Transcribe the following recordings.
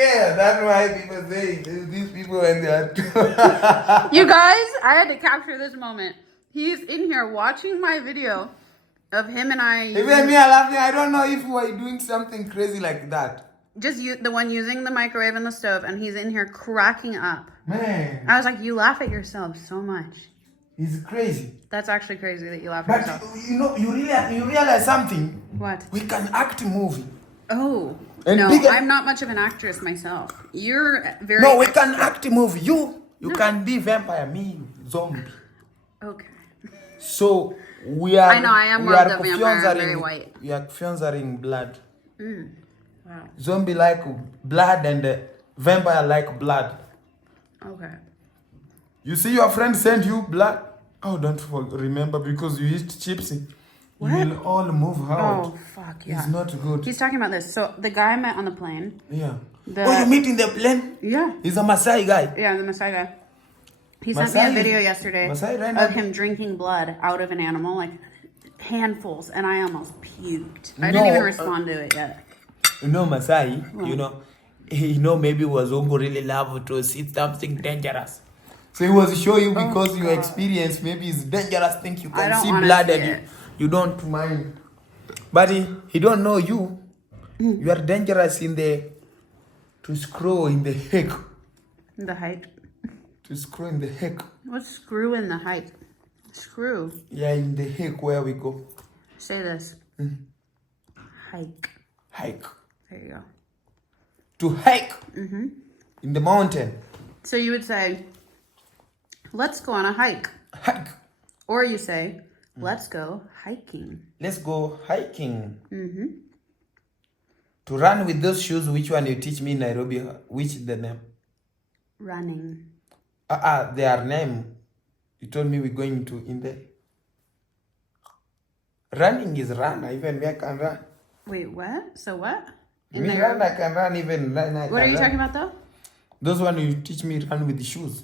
Yeah, that's why people say these people when they are. You guys, I had to capture this moment. He's in here watching my video of him and I. Even me, I laughing. I don't know if we're doing something crazy like that. Just the one using the microwave and the stove, and he's in here cracking up. Man, I was like, you laugh at yourself so much. it's crazy. That's actually crazy that you laugh at But yourself. you realize something. What? We can act movie. Oh. And no, bigger- I'm not much of an actress myself. You're very... No, we can act movie. You can be vampire, me zombie. Okay. So we are. I know, I am we more are of the vampire. I'm very white. We are fusing blood. Wow. Zombie like blood and vampire like blood. Okay. You see your friend send you blood. Oh, don't remember because you eat chips. What? You will all move out. Oh, fuck, yeah. It's not good. He's talking about this. So, the guy I met on the plane. Yeah. Oh, you meet in the plane? Yeah. He's a Maasai guy. Yeah, the Maasai guy. He sent me a video yesterday of him drinking blood out of an animal, like handfuls, and I almost puked. I didn't even respond to it yet. You know, Maasai, maybe was Ongo really love to see something dangerous. So he was show you because you experience maybe it's dangerous thing you can see blood and you don't mind. But he don't know you. You are dangerous in the to screw in the heck. The height. To screw in the heck. What's screw in the height? Screw. Yeah, in the heck where we go. Say this. Hike. Hike. There you go. To hike. In the mountain. So you would say, let's go on a hike. Hike. Or you say, let's go hiking. Let's go hiking. To run with those shoes, which one you teach me in Nairobi? Which is the name? Running. Their name. You told me we're going to in there. Running is run. Even me, I can run. Wait, what? So what? Me run, I can run. Even run, I can What are you run. talking about though? Those one you teach me run with the shoes.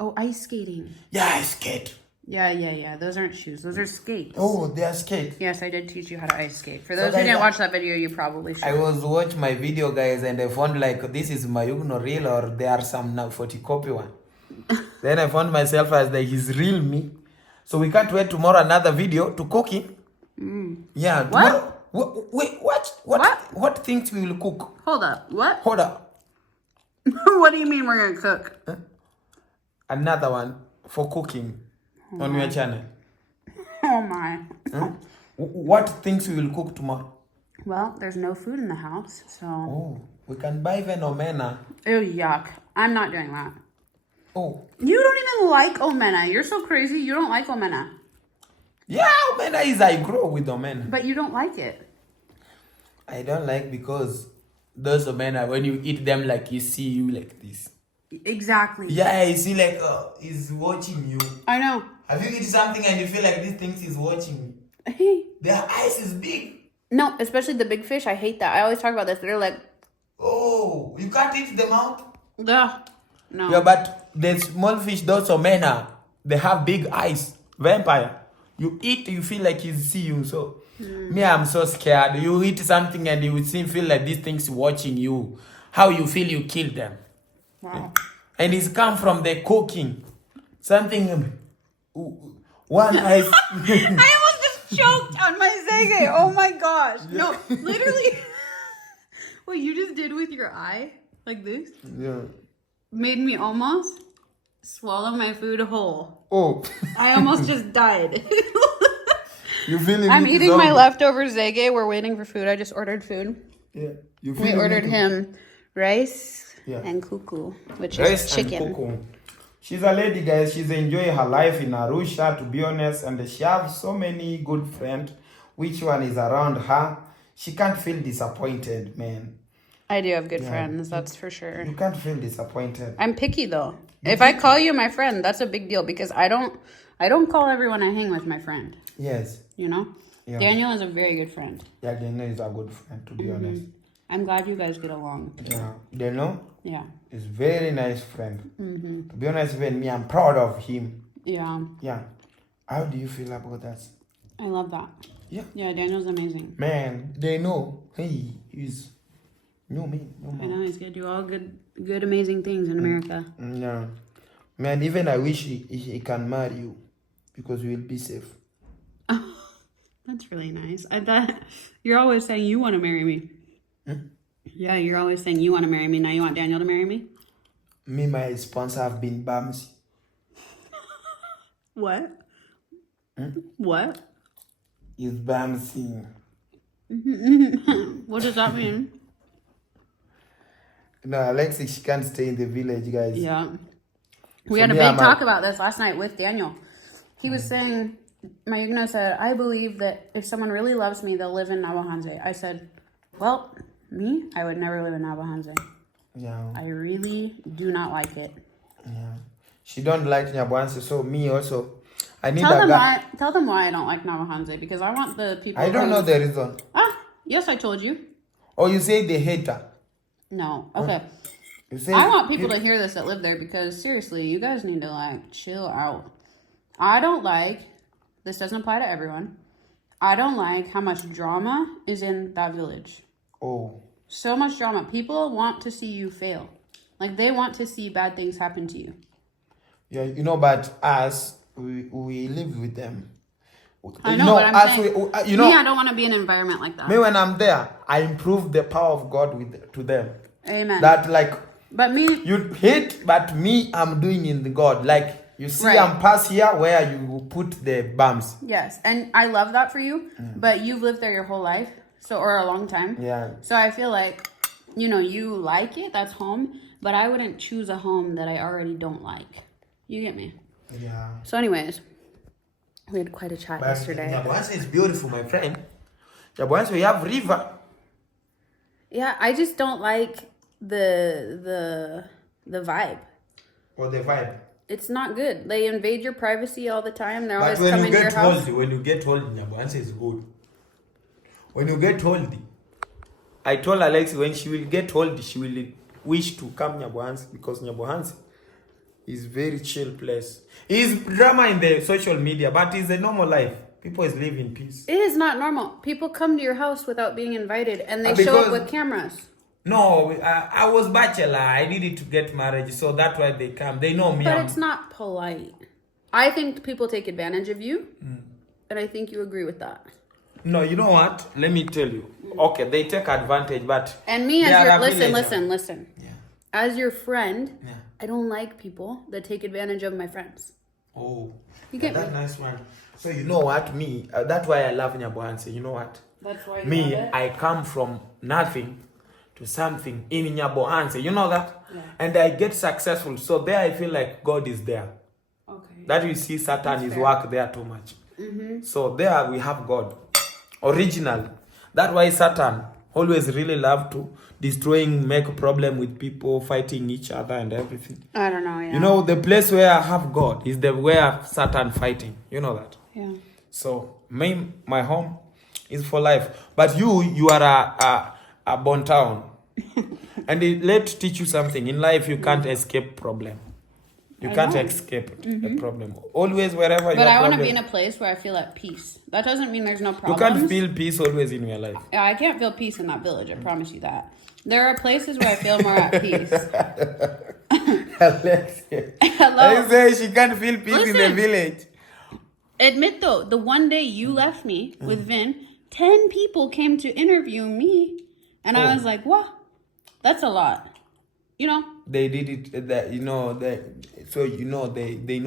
Oh, ice skating. Yeah, I skate. Yeah. Those aren't shoes. Those are skates. Oh, they are skate. Yes, I did teach you how to ice skate. For So those who guys, didn't watch that video, you probably should. I was watch my video, guys, and I found like this is my Ugno real or there are some now photocopy one. Then I found myself as like his real me. So we can't wait tomorrow another video to cooking. Yeah. Tomorrow, wait, what things we will cook? Hold up. What? Hold up. What do you mean we're gonna cook? Another one for cooking on your channel. Oh my. What things we will cook tomorrow? Well, there's no food in the house, so. Oh, we can buy Venomena. Ew, yuck. I'm not doing that. Oh. You don't even like omena. You're so crazy. You don't like omena. Yeah, omena is I grow with omena. But you don't like it. I don't like because those omena, when you eat them, like you see you like this. Exactly. Yeah, you see like he's watching you. I know. Have you eaten something and you feel like this thing is watching you? Their eyes is big. No, especially the big fish. I hate that. I always talk about this. They're like, Oh, you can't eat them out? ugh. No. Yeah, but the small fish, those omena, they have big eyes. Vampire. You eat, you feel like he see you. So, me, I'm so scared. You eat something and you feel like these things watching you. How you feel you kill them. Wow. And it's come from the cooking. Something, one eye. I almost just choked on my Zege. Oh my gosh. No, literally. What you just did with your eye, like this, made me almost swallow my food whole. Oh. I almost just died. You feeling? I'm eating my leftover Zege. We're waiting for food. I just ordered food. Yeah. You We ordered him rice and kuku, which is chicken. She's a lady, guys. She's enjoying her life in Arusha, to be honest, and she has so many good friends. Which one is around her? She can't feel disappointed, man. I do have good friends, that's for sure. You can't feel disappointed. I'm picky though. If I call you my friend, that's a big deal because I don't call everyone I hang with my friend. Yes. You know? Yeah. Daniel is a very good friend. Yeah, Daniel is a good friend, to be honest. I'm glad you guys get along. Yeah. Daniel? Yeah. Is very nice friend. To be honest, even me, I'm proud of him. Yeah. Yeah. How do you feel about that? I love that. Yeah. Yeah, Daniel's amazing. Man, they know. Hey, he's No, me. No, I man. know he's gonna do all good, amazing things in America. Yeah. Man, even I wish he can marry you because we will be safe. Oh, that's really nice. I thought you're always saying you want to marry me. Yeah, you're always saying you want to marry me. Now you want Daniel to marry me? Me, my sponsor have been bums. What? What? He's bouncing. What does that mean? No, Alexi, she can't stay in the village, guys. Yeah. We So had a me, big I'm talk about this last night with Daniel. He was saying, Mayugna said, I believe that if someone really loves me, they'll live in Nabahanze. I said, well, me, I would never live in Nabahanze. Yeah. I really do not like it. Yeah. She don't like Nyabuanse, so me also. I need Tell a them guy. why I don't like Nabahanze, because I want the people. I don't know the reason. Yes, I told you. Or you say they hate her. No. Okay. You say I want people to hear this that live there, because seriously, you guys need to like chill out. I don't like, this doesn't apply to everyone, I don't like how much drama is in that village. Oh. So much drama. People want to see you fail. Like they want to see bad things happen to you. Yeah, you know, but us, we live with them. I know, but I'm saying, you know, me, I don't want to be in an environment like that. me, when I'm there, I improve the power of God to them. Amen. That like, but me, you hate, but me, I'm doing in the God. Like, you see, right. I'm past here where you put the bumps. Yes, and I love that for you, but you've lived there your whole life, or a long time. Yeah. So I feel like, you like it, that's home, but I wouldn't choose a home that I already don't like. You get me? Yeah. So anyways, we had quite a chat yesterday. Nyabuanse is beautiful, my friend. Nyabuanse, we have river. Yeah, I just don't like the vibe. Or the vibe. It's not good. They invade your privacy all the time. They're But always coming to your house. when you get old, Nyabuanse is good. When you get old, I told Alexi when she will get old, she will wish to come Nyabuanse because Nyabuanse is very chill place. It's drama in the social media, but it's a normal life. People is live in peace. It is not normal. People come to your house without being invited, and they show up with cameras. No, I was bachelor. I needed to get married, so that's why they come. They know me. But it's not polite. I think people take advantage of you, and I think you agree with that. No, you know what? Let me tell you. Okay, they take advantage, but and me as your listen. Yeah. As your friend, I don't like people that take advantage of my friends. Oh, you get that nice one. So you know what? Me, that's why I love Nyabuanse. You know what? That's why. I come from nothing to something in Nyabuanse. You know that? Yeah. And I get successful. So there I feel like God is there. Okay. That you see Satan is work there too much. So there we have God. Original. That's why Satan always really love to make a problem with people, fighting each other and everything. I don't know, yeah. You know, the place where I have God is the where Satan fighting. You know that? Yeah. So my home is for life. But you are a born town. And let's teach you something. In life, you can't escape problem. You can't escape a problem. Always wherever you are. But I want to be in a place where I feel at peace. That doesn't mean there's no problems. You can't feel peace always in your life. Yeah, I can't feel peace in that village. I promise you that. There are places where I feel more at peace. Alexia. Hello. I say she can't feel peace in the village. Admit though, the one day you left me with Vin, 10 people came to interview me. And I was like, what? That's a lot. You know? They did it that they know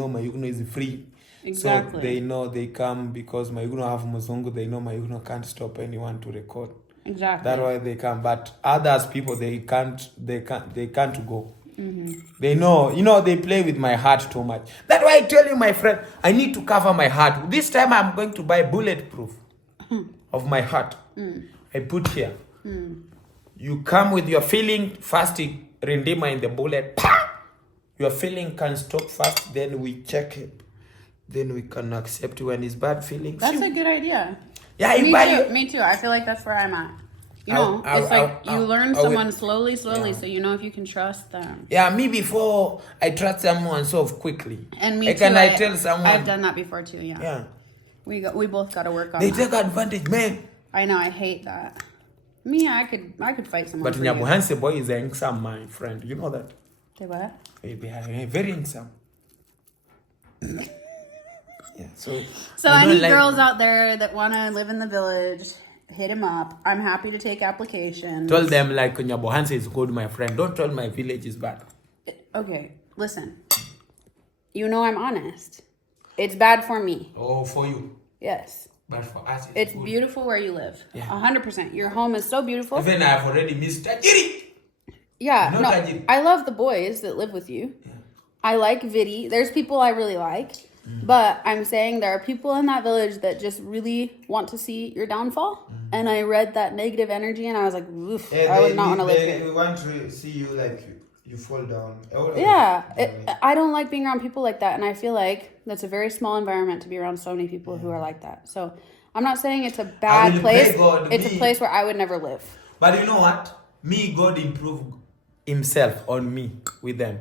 Mayugno is free. Exactly. So they know they come because Mayugno have Muzungu. They know Mayugno can't stop anyone to record. Exactly. That's why they come. But others people they can't go. They know, they play with my heart too much. That's why I tell you, my friend, I need to cover my heart. This time I'm going to buy bulletproof of my heart. I put here. You come with your feeling, first Rendima in the bullet. Your feeling can stop first, then we check it. Then we can accept when it's bad feelings. That's a good idea. Yeah, me too. I feel like that's where I'm at. You learn someone slowly, so you know if you can trust them. Yeah, me before I trust someone so quickly. And me too. I tell someone. I've done that before too, yeah. We both got to work on that. They take advantage, man. I know, I hate that. Me, I could fight someone. But for you. Nyabohanse boy is handsome, my friend. You know that? Say what? Very handsome. Yeah. So any girls out there that want to live in the village, hit him up. I'm happy to take applications. Tell them like Nyabohanse is good, my friend. Don't tell my village is bad. Okay, listen. You know I'm honest. It's bad for me. Oh, for you. Yes. But for us, it's beautiful where you live. Yeah. 100%. Your home is so beautiful. Even I've already missed Tajiri. Yeah. No, Tajiri. I love the boys that live with you. Yeah. I like Vidi. There's people I really like. But I'm saying there are people in that village that just really want to see your downfall. And I read that negative energy and I was like, oof, I would not want to live here. They want to see you like you fall down. I don't like being around people like that. And I feel like that's a very small environment to be around so many people who are like that. So I'm not saying it's a bad place. It's a place where I would never live. But you know what? God improved himself on me with them.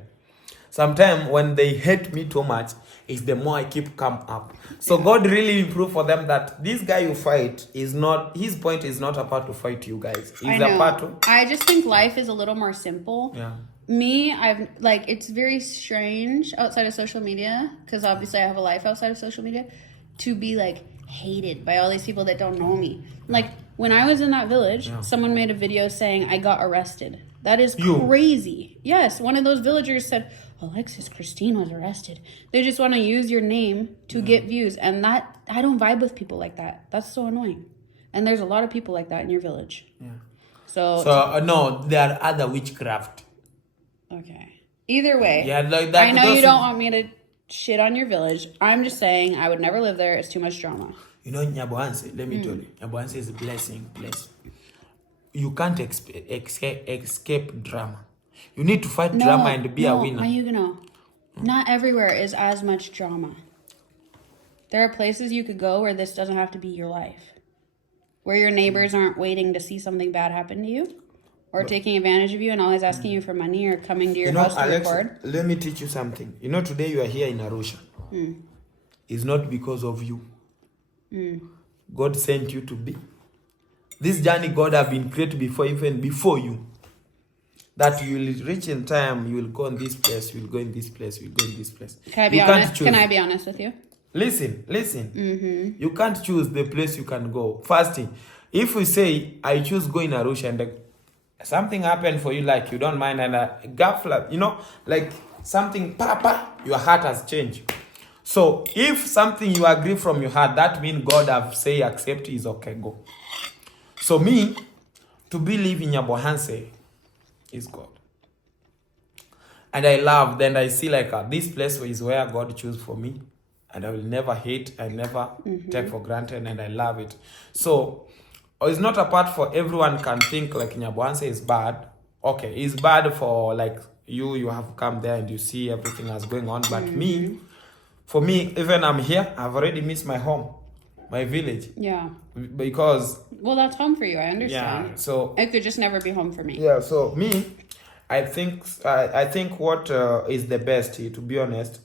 Sometimes when they hate me too much, it's the more I keep come up. So God really improved for them that this guy you fight is not, his point is not a part to fight you guys. He's a part to... I just think life is a little more simple. Yeah. Me, I've like, it's very strange outside of social media, because obviously I have a life outside of social media, to be like hated by all these people that don't know me. Like when I was in that village, someone made a video saying I got arrested. That is crazy. Yes, one of those villagers said, Alexis Christine was arrested. They just want to use your name to get views. And that, I don't vibe with people like that. That's so annoying. And there's a lot of people like that in your village. Yeah. So no, there are other witchcraft. Okay. Either way. Yeah, like that. I know you don't want me to shit on your village. I'm just saying I would never live there. It's too much drama. You know, Nyabohanse, let me tell you. Nyabohanse is a blessing place. You can't escape drama. You need to fight drama and be a winner. Not everywhere is as much drama. There are places you could go where this doesn't have to be your life. Where your neighbors aren't waiting to see something bad happen to you. Or taking advantage of you and always asking you for money or coming to your house to record. Let me teach you something. You know, today you are here in Arusha. It's not because of you. God sent you to be. This journey God have been created before, even before you. That you will reach in time, you will go in this place, you will go in this place, you will go in this place. Can I be honest? Can I be honest with you? Listen. You can't choose the place you can go. First thing, if we say, I choose go in Arusha and something happened for you, like you don't mind, and a gap flap, you know, like something, your heart has changed. So if something you agree from your heart, that means God have say accept is okay, go. So me, to believe in Nyabohanse is God. And I love, then I see like this place is where God choose for me. And I will never hate, I never take for granted, and I love it. So it's not a part for everyone can think like Nyabohanse is bad. Okay, it's bad for like you have come there and you see everything that's going on. But for me, even I'm here, I've already missed my home, my village. Yeah. Because... Well, that's home for you, I understand. Yeah, so... It could just never be home for me. Yeah, so me, I think what is the best, to be honest,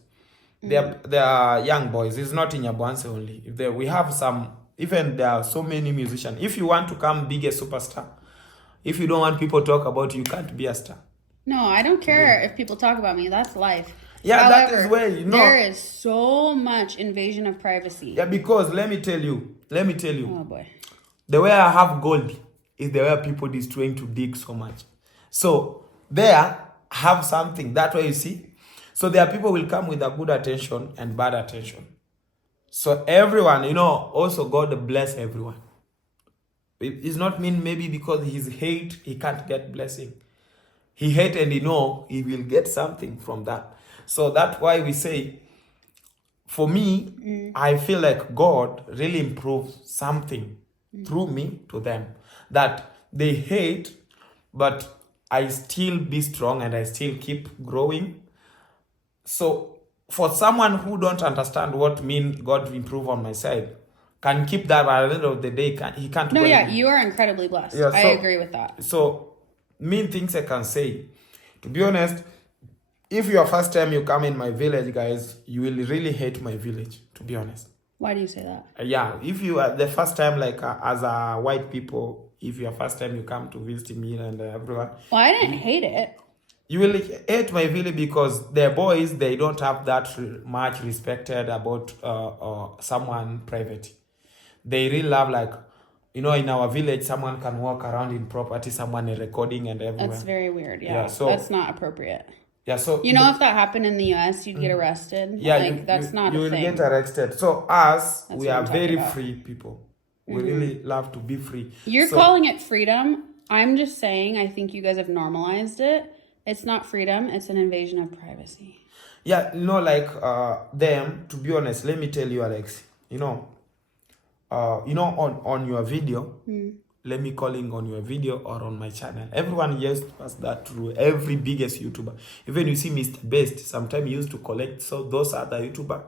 they are young boys. It's not in Nyabohanse only. We have some... Even there are so many musicians. If you want to come big a superstar, if you don't want people to talk about you, you can't be a star. No, I don't care if people talk about me. That's life. Yeah, however, that is where, you know. There is so much invasion of privacy. Yeah, because let me tell you. Oh boy. The way I have gold is the way people is trying to dig so much. So there have something. That way you see. So there are people will come with a good attention and bad attention. So everyone, you know, also God bless everyone. It's not mean maybe because he's hate, he can't get blessing. He hate and he know he will get something from that. So that's why we say, for me, I feel like God really improved something through me to them. That they hate, but I still be strong and I still keep growing. So for someone who don't understand what mean God improve on my side, can keep that, but at the end of the day, he can't. No, yeah, you are incredibly blessed. Yeah, I agree with that. So, main things I can say, to be honest, if your first time you come in my village, guys, you will really hate my village, to be honest. Why do you say that? Yeah, if you are the first time, like as a white people, if your first time you come to visit me and everyone. Well, I didn't hate it. You will hate my village because the boys, they don't have that much respected about someone private. They really love, like, in our village, someone can walk around in property, someone is recording and everywhere. That's very weird. Yeah, Yeah, so that's not appropriate. Yeah, so if that happened in the US, you'd get arrested. Yeah, that's not a you will thing. get arrested. So us, That's we what are I'm talking very about. free people. We really love to be free. You're calling it freedom. I'm just saying, I think you guys have normalized it. It's not freedom. It's an invasion of privacy. Yeah, them, to be honest, let me tell you, Alex, on your video, let me calling on your video or on my channel. Everyone used to pass that through. Every biggest YouTuber. Even you see Mr. Best, sometimes he used to collect those other YouTuber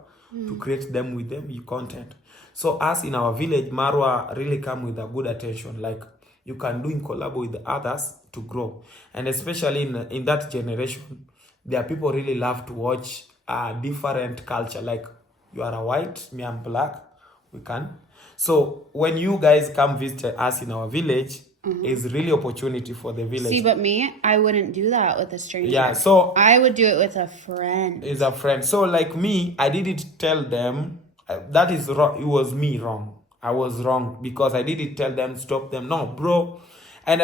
to create them with them, content. So us in our village, Marwa really come with a good attention. Like, you can do in collab with others to grow. And especially in that generation, there are people really love to watch a different culture. Like, you are a white, me I'm black, we can. So when you guys come visit us in our village, it's really opportunity for the village. See, but me, I wouldn't do that with a stranger. Yeah, so I would do it with a friend. Is a friend. So like me, I didn't tell them that is wrong. It was me wrong. I was wrong because I didn't tell them, stop them. No, bro. And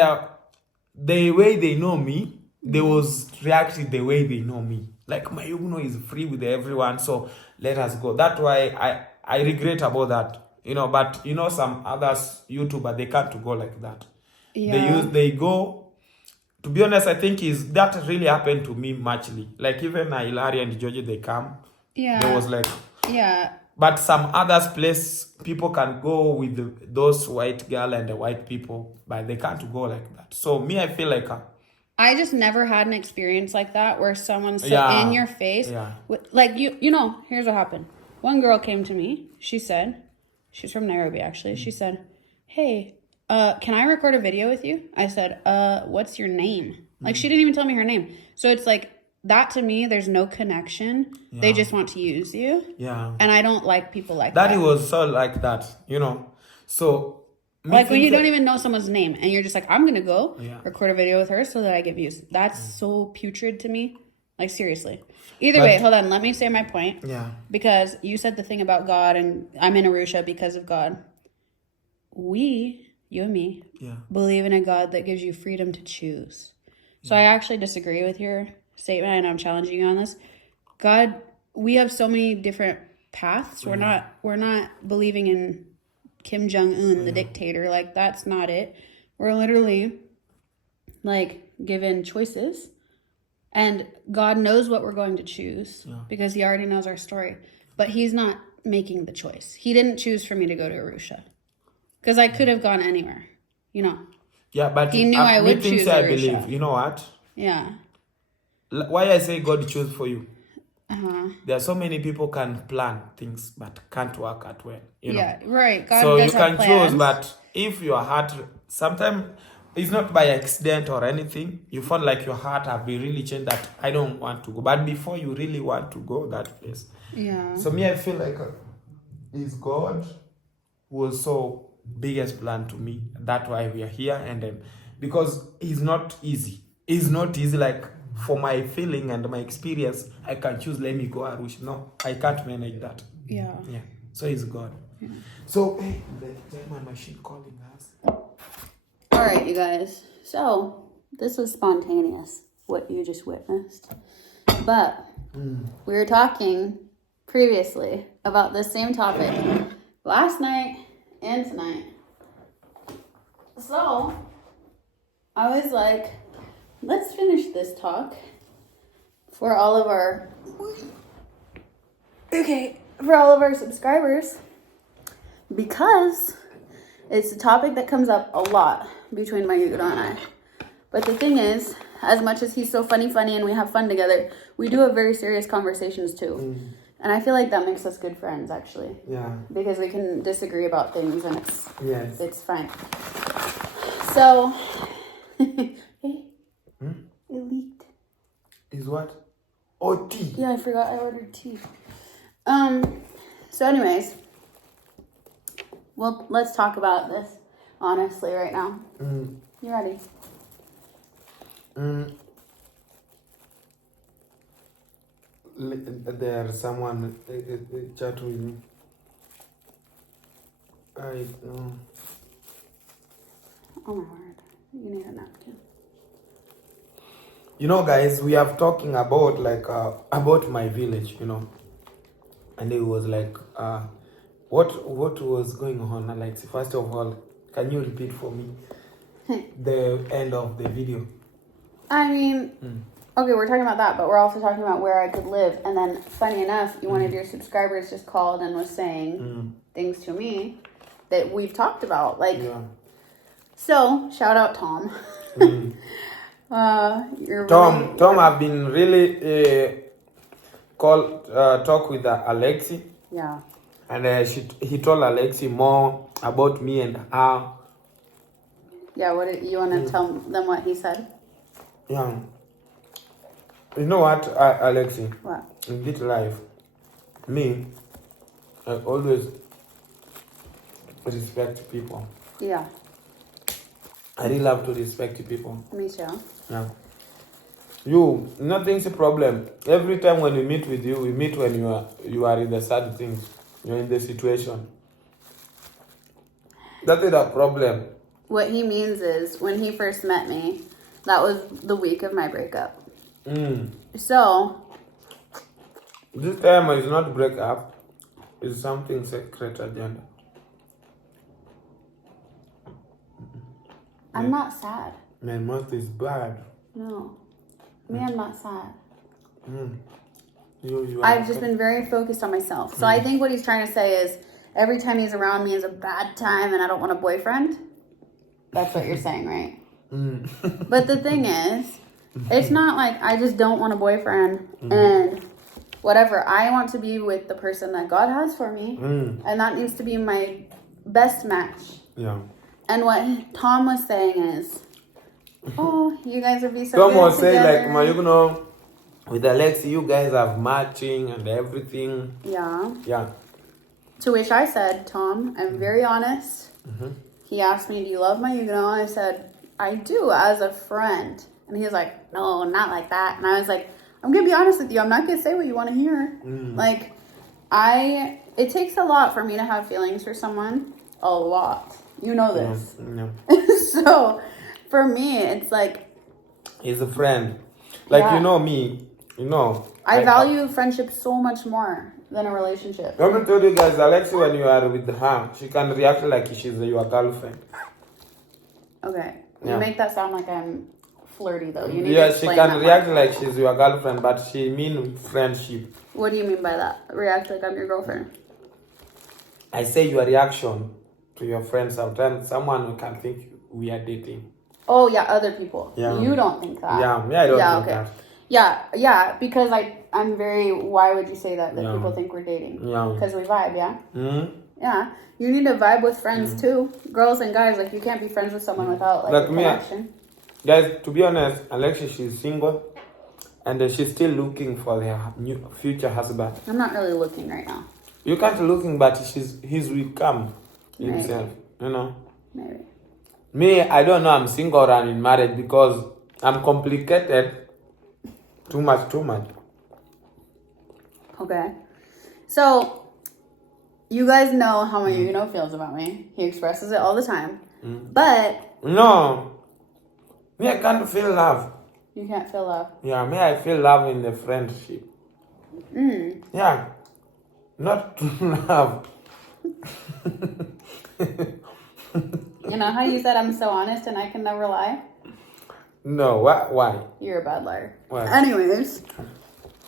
the way they know me, they was reacting the way they know me. Like, my Uno is free with everyone, so let us go. That's why I regret about that. But some others YouTuber, they can't go like that. Yeah. They go. To be honest, I think that really happened to me muchly. Like, even Hilary and Georgie, they come. Yeah. There was like. Yeah. But some others place, people can go with those white girl and the white people, but they can't go like that. So me, I feel like I just never had an experience like that where someone said in your face, like, here's what happened. One girl came to me. She said, she's from Nairobi actually. She said, hey, can I record a video with you? I said, what's your name? Like, she didn't even tell me her name. So it's like, that to me, there's no connection. Yeah. They just want to use you. Yeah. And I don't like people like that. That was so like that, So like when you don't even know someone's name and you're just like, I'm gonna go record a video with her so that I get views. That's so putrid to me. Like, seriously. Either way, hold on, let me say my point. Yeah. Because you said the thing about God and I'm in Arusha because of God. You and me, believe in a God that gives you freedom to choose. So I actually disagree with your statement, and I'm challenging you on this. God, we have so many different paths. We're not believing in Kim Jong-un, the dictator. Like, that's not it. We're literally, like, given choices. And God knows what we're going to choose because he already knows our story. But he's not making the choice. He didn't choose for me to go to Arusha. Because I could have gone anywhere, Yeah, but he knew I would choose Arusha. I believe. You know what? Yeah. Why I say God choose for you? There are so many people can plan things but can't work out well. Yeah, right. God so does you have can plans. choose, but if your heart, sometimes it's not by accident or anything, you find like your heart have been really changed that I don't want to go. But before you really want to go that place. Yeah. So me, I feel like is God was so biggest plan to me. That's why we are here, and because it's not easy. It's not easy. Like, for my feeling and my experience, I can choose. Let me go Arusha. No, I can't manage that. Yeah. Yeah. So it's God. Yeah. So the German machine calling us. All right, you guys. So this was spontaneous, what you just witnessed, but we were talking previously about the same topic last night and tonight. So I was like, let's finish this talk for all of our subscribers, because it's a topic that comes up a lot between my Yudo and I. But the thing is, as much as he's so funny and we have fun together, we do have very serious conversations too. And I feel like that makes us good friends, actually. Yeah. Because we can disagree about things and it's fine. So, hey, it leaked. Is what? Oh, tea. Yeah, I forgot I ordered tea. So anyways, well, let's talk about this. honestly, right now. You ready? There's someone chat with me. I know. Oh my word. You need a napkin. You know, guys, we are talking about about my village, and it was like what was going on. Like, first of all, can you repeat for me the end of the video? I mean, okay, we're talking about that, but we're also talking about where I could live. And then, funny enough, one of your subscribers just called and was saying things to me that we've talked about. Like, so shout out Tom. You're Tom, I've been really talk with Alexi. Yeah. And he told Alexi more about me and how. Yeah, what did you want to tell them what he said? Yeah. You know what, Alexi? What? In this life, me, I always respect people. Yeah. I really love to respect people. Me too. Yeah. Nothing's a problem. Every time when we meet with you, we meet when you are in the sad things. You're in the situation. That is a problem. What he means is, when he first met me, that was the week of my breakup. So, this time is not breakup. It's something secret agenda. I'm not sad. My mouth is bad. No. Me, I'm not sad. You I've just been very focused on myself. So I think what he's trying to say is, every time he's around me is a bad time and I don't want a boyfriend. That's what you're saying, right? But the thing is, it's not like I just don't want a boyfriend and whatever. I want to be with the person that God has for me. And that needs to be my best match. Yeah. And what Tom was saying is, oh, you guys would be so Tom good was saying, together. with Alexi, you guys have matching and everything. Yeah. Yeah. To which I said, Tom, I'm very honest. He asked me, do you love my Huguenot? And I said, I do, as a friend. And he was like, no, not like that. And I was like, I'm going to be honest with you. I'm not going to say what you want to hear. Like, it takes a lot for me to have feelings for someone. A lot. You know this. Yeah. So, for me, it's like... He's a friend. Like, Yeah. you know me, I value friendship so much more than a relationship. Let me tell you guys, Alexi, when you are with her, she can react like she's your girlfriend. Okay. Yeah. You make that sound like I'm flirty, though. You need to She explain can that react more. like she's your girlfriend, but she mean friendship. What do you mean by that? React like I'm your girlfriend? I say your reaction to your friend. Sometimes someone can think we are dating. Oh, yeah, other people. Yeah. You don't think that. Yeah, me, I don't think okay. that. Yeah, because I'm very... Why would you say that people think we're dating? Yeah. Because we vibe, yeah? Yeah. You need to vibe with friends, too. Girls and guys, you can't be friends with someone without, a connection. Guys, to be honest, Alexia, she's single. And she's still looking for her new future husband. I'm not really looking right now. You can't looking, but he's will come himself. Maybe. Me, I don't know. I'm single or I'm in marriage because I'm complicated. Too much. Okay. So, you guys know how my feels about me. He expresses it all the time. But... No. Me, I can't feel love. You can't feel love. Yeah, me, I feel love in the friendship. Yeah. Not love. You know how you said I'm so honest and I can never lie? No, why? You're a bad liar. Why? Anyways,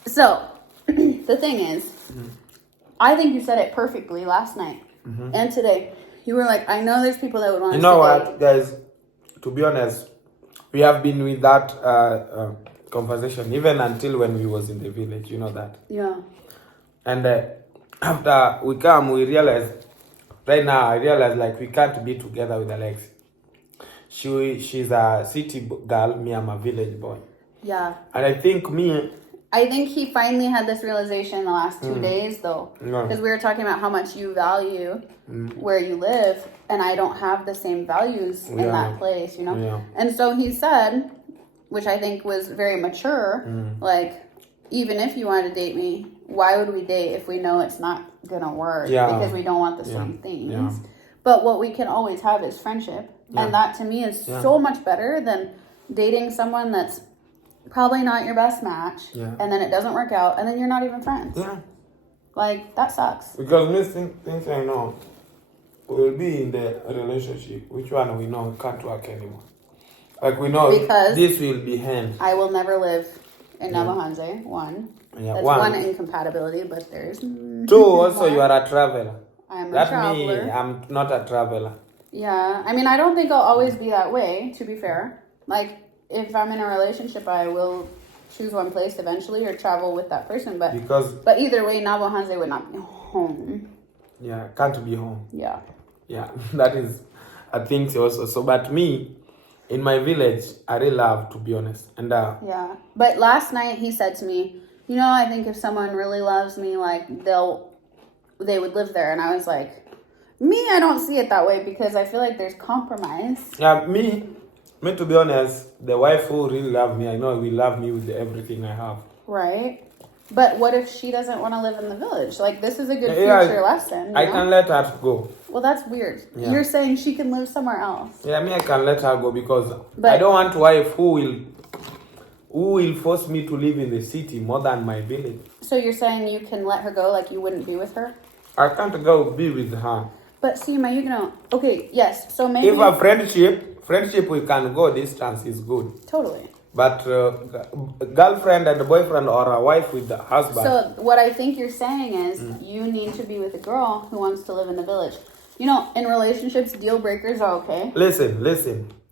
so the thing is, I think you said it perfectly last night and today. You were like, I know there's people that would want to. You know what, guys? To be honest, we have been with that conversation even until when we was in the village. You know that. Yeah. And after we come, we realize. Right now, I realize we can't be together with Alex. She's a city girl, me I'm a village boy. Yeah. And I think me I think he finally had this realization in the last 2 days, though. Because we were talking about how much you value where you live, and I don't have the same values in that place, you know? Yeah. And so he said, which I think was very mature, like, even if you wanted to date me, why would we date if we know it's not going to work? Yeah. Because we don't want the same things. Yeah. But what we can always have is friendship. And that, to me, is so much better than dating someone that's probably not your best match, and then it doesn't work out, and then you're not even friends. Yeah. Like, that sucks. Because me things I know, we'll be in the relationship. Which one we know can't work anymore. Like we know Because this will be hand. I will never live in Navahanze, one. Yeah, That's one incompatibility, but there's... Two, also you are a traveler. I'm a That traveler. me, I'm not a traveler. Yeah, I mean, I don't think I'll always be that way, to be fair. Like, if I'm in a relationship, I will choose one place eventually or travel with that person. But either way, Navahanze would not be home. Yeah, can't be home. Yeah. Yeah, that is a thing also. So, but me, in my village, I really love, to be honest. And yeah, but last night he said to me, you know, I think if someone really loves me, like, they would live there. And I was like, me, I don't see it that way because I feel like there's compromise. Yeah, me, to be honest, the wife who really love me, I know will love me with everything I have. Right. But what if she doesn't want to live in the village? Like, this is a good future lesson. I can let her go. Well, that's weird. Yeah. You're saying she can live somewhere else. Yeah, me, I can let her go because I don't want a wife who will force me to live in the city more than my village. So you're saying you can let her go, like you wouldn't be with her? I can't go be with her. But see, Mayugno, okay, yes, so maybe... If a friendship we can go distance is good. Totally. But girlfriend and boyfriend or a wife with the husband. So what I think you're saying is you need to be with a girl who wants to live in the village. You know, in relationships, deal breakers are okay. Listen.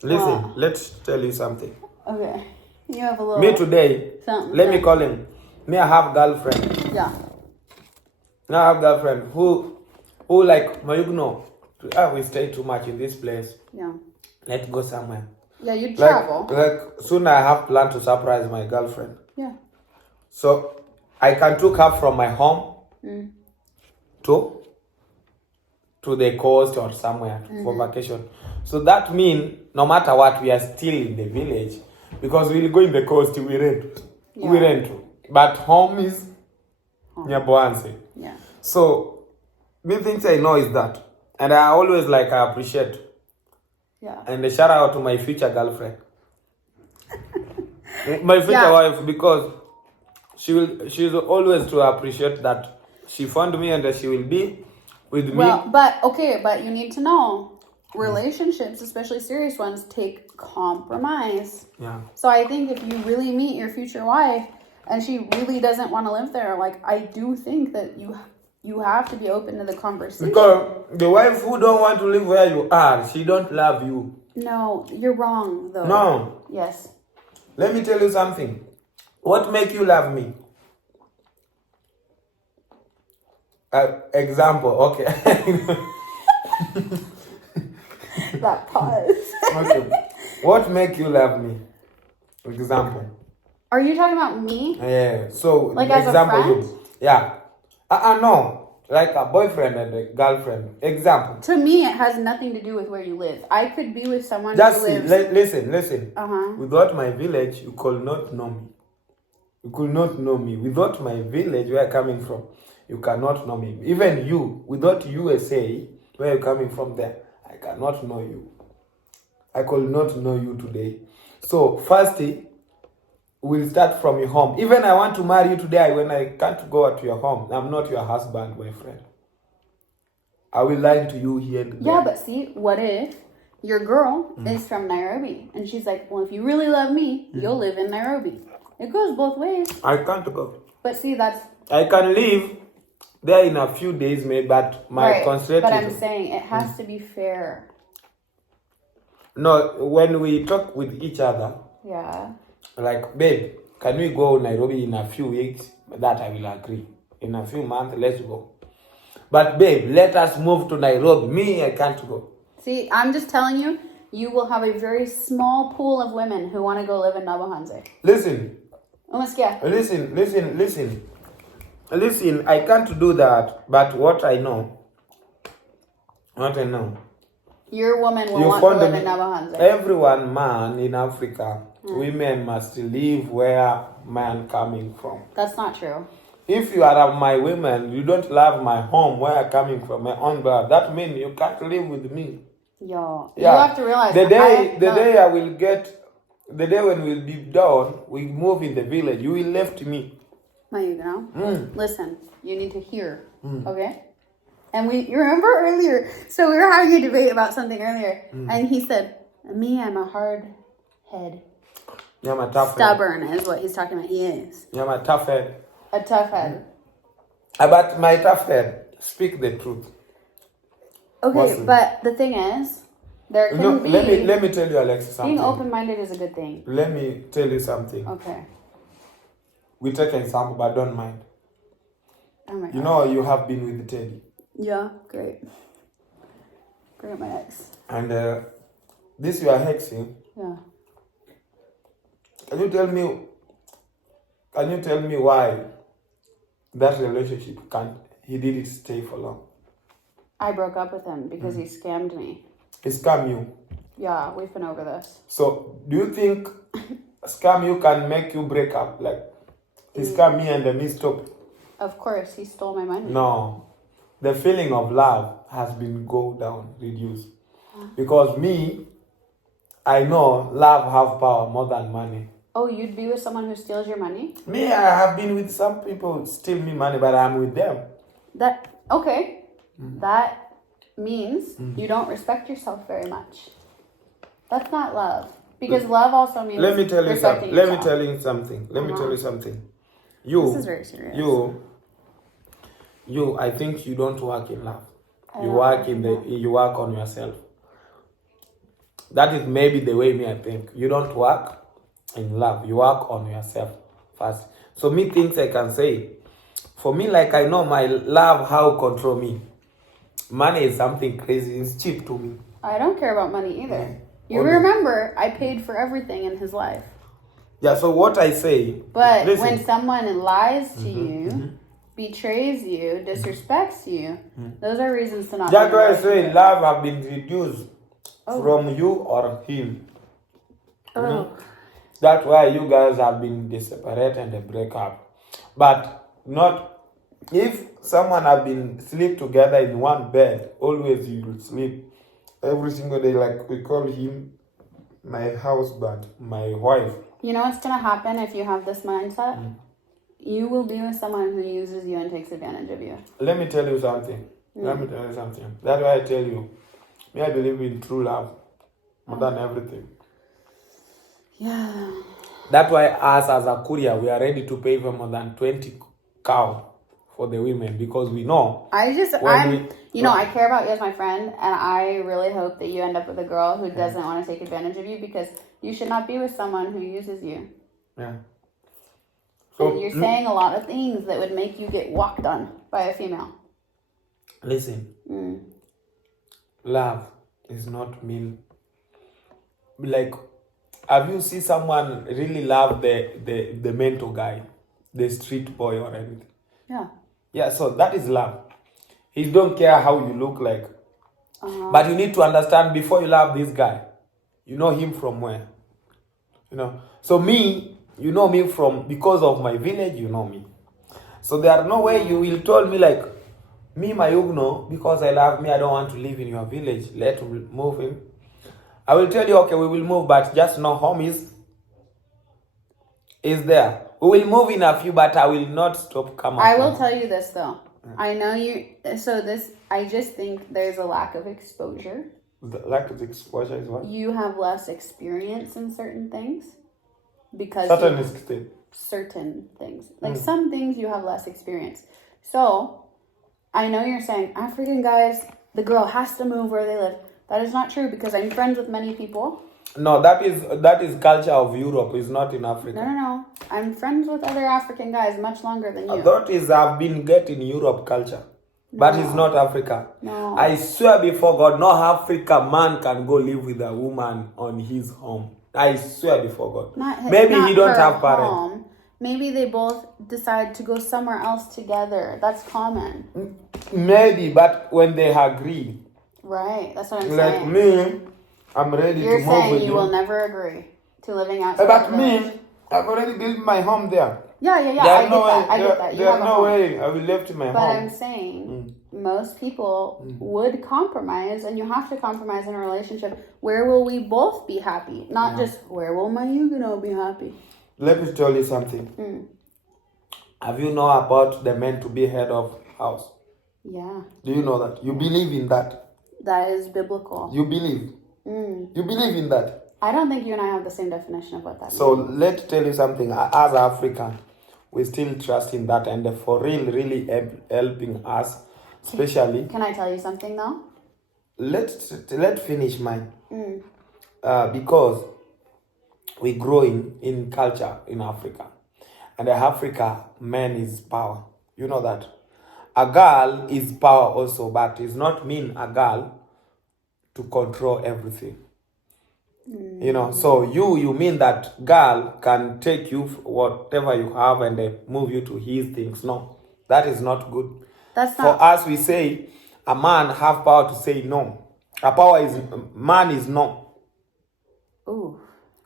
Wow. Let's tell you something. Okay. You have a little... Me today, let me call him. Me, I have girlfriend. Yeah. Now I have girlfriend who like, we stay too much in this place. Yeah. Let's go somewhere. Yeah, you travel. Like soon I have planned to surprise my girlfriend. Yeah. So I can take her from my home to the coast or somewhere for vacation. So that means no matter what, we are still in the village because we'll go in the coast, we rent. Yeah. We rent. But home is near Boanse. Yeah. So me things I know is that. And I always I appreciate. Yeah. And a shout out to my future girlfriend. My future wife, because she's always to appreciate that she found me and that she will be with me. Well, but you need to know relationships, especially serious ones, take compromise. Yeah. So I think if you really meet your future wife and she really doesn't want to live there, like, I do think that you have to be open to the conversation. Because the wife who don't want to live where you are, she don't love you. No, you're wrong, though. No. Yes. Let me tell you something. What make you love me? Example, okay. That pause. Okay. What make you love me? Example. Are you talking about me? Yeah. So like as example, a friend? Yeah. No. Like a boyfriend and a girlfriend. Example. To me, it has nothing to do with where you live. I could be with someone Just who lives... listen. Without my village, you could not know me. You could not know me. Without my village, where I'm coming from, you cannot know me. Even you, without USA, where you're coming from there, I cannot know you. I could not know you today. So, firstly, we'll start from your home. Even I want to marry you today, when I can't go to your home, I'm not your husband, my friend. I will lie to you here. Yeah, but see, what if your girl is from Nairobi? And she's like, well, if you really love me, you'll live in Nairobi. It goes both ways. I can't go. But see, that's... I can live there in a few days, maybe, but my constraint But I'm saying it has to be fair. No, when we talk with each other, like, babe, can we go Nairobi in a few weeks? That I will agree. In a few months, let's go. But babe, let us move to Nairobi. Me, I can't go. See, I'm just telling you, you will have a very small pool of women who want to go live in Navahanze. Listen, Umesikia? Listen, I can't do that, but what I know, Your woman will you want to found live me, in Navahanze. everyone man in Africa, women must live where man coming from. That's not true. If you are my women, you don't love my home where I'm coming from, my own blood. That means you can't live with me. Yo, Yeah. you have to realize the day when we'll be done, we move in the village. You will left me. Listen, you need to hear, okay? And you remember earlier, so we were having a debate about something earlier, and he said, me, I'm a hard head. Yeah, I'm a tough Stubborn is what he's talking about. He is. Yeah, I'm a tough head. A tough head. But my tough head, speak the truth. Okay, but the thing is, there can be... Let me tell you, Alexis, something. Being open-minded is a good thing. Let me tell you something. Okay. We take an example, but don't mind. Oh my God. You know, you have been with Teddy. Yeah, great. Great, my ex. And this you are hexing. Yeah. Can you tell me why that relationship he didn't stay for long? I broke up with him because he scammed me. He scam you. Yeah, we've been over this. So do you think scam you can make you break up? Like he scam me and me stop? Of course, he stole my money. No. The feeling of love has been go down, reduced. Because me, I know love have power more than money. Oh, you'd be with someone who steals your money? Me, I have been with some people who steal me money, but I'm with them. Okay. That means you don't respect yourself very much. That's not love. Because love also means Let me tell you something. yourself. Let me tell you something. This is very serious. You, I think you don't work in love. You work on yourself. That is maybe the way I think. You don't work in love. You work on yourself first. So me things I can say. For me, like I know my love how control me. Money is something crazy. It's cheap to me. I don't care about money either. You remember, I paid for everything in his life. Yeah, so what I say... But when someone lies to you, betrays you, disrespects you, those are reasons to not... That's why I say love have been reduced from you or him. That's why you guys have been separate and break up. But not... If someone have been sleep together in one bed, always you will sleep every single day, like we call him my husband, my wife. You know what's going to happen if you have this mindset? You will be with someone who uses you and takes advantage of you. Let me tell you something. That's why I tell you, I believe in true love more than everything. Yeah. That's why us as a courier, we are ready to pay for more than 20 cow for the women, because we know. I care about you as my friend, and I really hope that you end up with a girl who doesn't want to take advantage of you, because you should not be with someone who uses you. Yeah. So and you're saying a lot of things that would make you get walked on by a female. Listen. Love is not mean. Like, have you seen someone really love the mentor guy, the street boy or anything? Yeah. Yeah, so that is love. He don't care how you look like. But you need to understand, before you love this guy, you know him from where? So me, you know me from, because of my village, you know me. So there are no way you will tell me like, me, my Ugno, because I love me, I don't want to live in your village. Let's move him. I will tell you, okay, we will move, but just no home is there. We will move in a few, but I will not stop coming. I will tell you this though. I know you. I just think there's a lack of exposure. The lack of exposure is what? You have less experience in certain things. Because certain things. Like some things you have less experience. So, I know you're saying, African guys, the girl has to move where they live. That is not true, because I'm friends with many people. No, that is culture of Europe. It's not in Africa. No. I'm friends with other African guys much longer than you. That is, I've been getting Europe culture. But it's not Africa. No. I swear before God, no African man can go live with a woman on his home. I swear before God. Maybe he don't have parents. maybe they both decide to go somewhere else together. That's common. Maybe, but when they agree. Right, that's what I'm like saying. Me, I'm ready You're to move with saying you will never agree to living outside But the me, village. I've already built my home there. Yeah, I get that. There's no way I will leave my home. But I'm saying most people would compromise, and you have to compromise in a relationship. Where will we both be happy? Not just where will my Huguenot be happy? Let me tell you something. Have you know about the man to be head of house? Yeah. Do you know that? You believe in that? That is biblical. You believe? You believe in that? I don't think you and I have the same definition of what that means. So let's tell you something. As African, we still trust in that, and for real, really helping us, especially. Can I tell you something though? Let's finish mine. Because we growing in culture in Africa, and in Africa, man is power. You know that. A girl is power also, but it's not mean a girl to control everything. You know, so you mean that girl can take you whatever you have and move you to his things. No, that is not good. That's For not. us, we say a man have power to say no. A power is man is no. Ooh.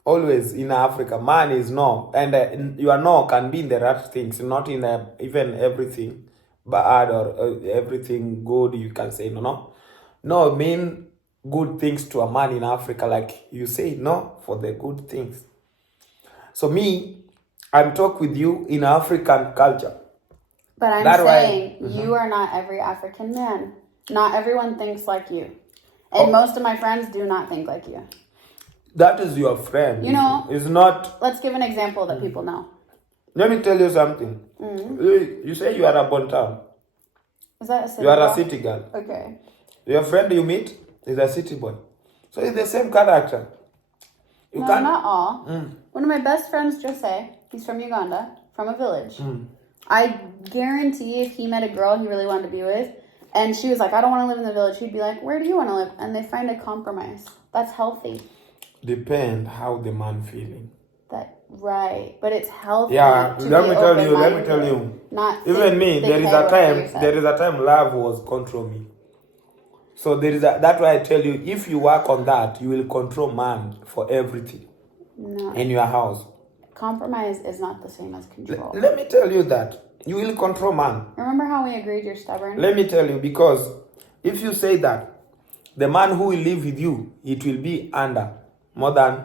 Always in Africa, man is no, and your no can be in the right things, not in even everything bad or everything good. You can say no. No mean good things to a man in Africa, like you say no for the good things. So me, I'm talk with you in African culture. But I'm saying you are not every African man. Not everyone thinks like you. And most of my friends do not think like you. That is your friend. You know, it's not. Let's give an example that people know. Let me tell you something. You say you are a Bontown. Is that a city You are girl? a city girl. Okay. Your friend you meet is a city boy. So it's the same character. No, not all. One of my best friends, Jose, he's from Uganda, from a village. I guarantee if he met a girl he really wanted to be with, and she was like, I don't want to live in the village, he'd be like, where do you want to live? And they find a compromise. That's healthy. Depend how the man feeling. Right, but it's healthy. Yeah, let me tell you. Not even me, there is a time love was control me. So that's why I tell you, if you work on that, you will control man for everything. No. In your house. Compromise is not the same as control. Let me tell you that. You will control man. Remember how we agreed you're stubborn? Let me tell you, because if you say that, the man who will live with you, it will be under more than,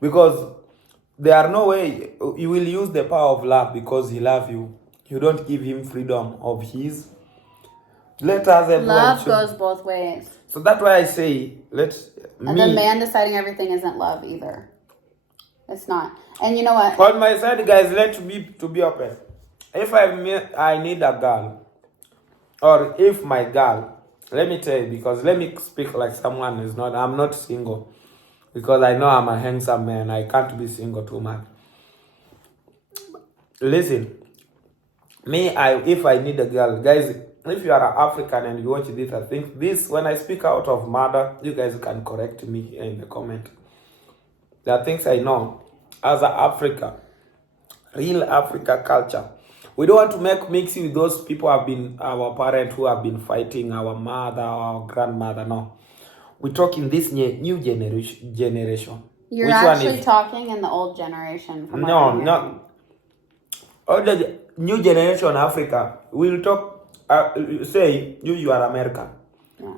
because there are no way you will use the power of love because he loves you. You don't give him freedom of his. Let us love goes both ways. So that's why I say the man deciding everything isn't love either. It's not. And you know what? On my side, guys, to be open. If I need a girl, or if my girl, let me tell you, because let me speak like someone is not. I'm not single, because I know I'm a handsome man. I can't be single too much. Listen, if I need a girl, guys. If you are an African and you watch this, I think this, when I speak out of murder, you guys can correct me here in the comment. There are things I know as an Africa, real Africa culture. We don't want to make mixing with those people who have been our parents who have been fighting our mother or our grandmother. No. We're talking this new generation. You're actually talking in the old generation. No. All the new generation Africa, we'll talk. Say you are American. Yeah.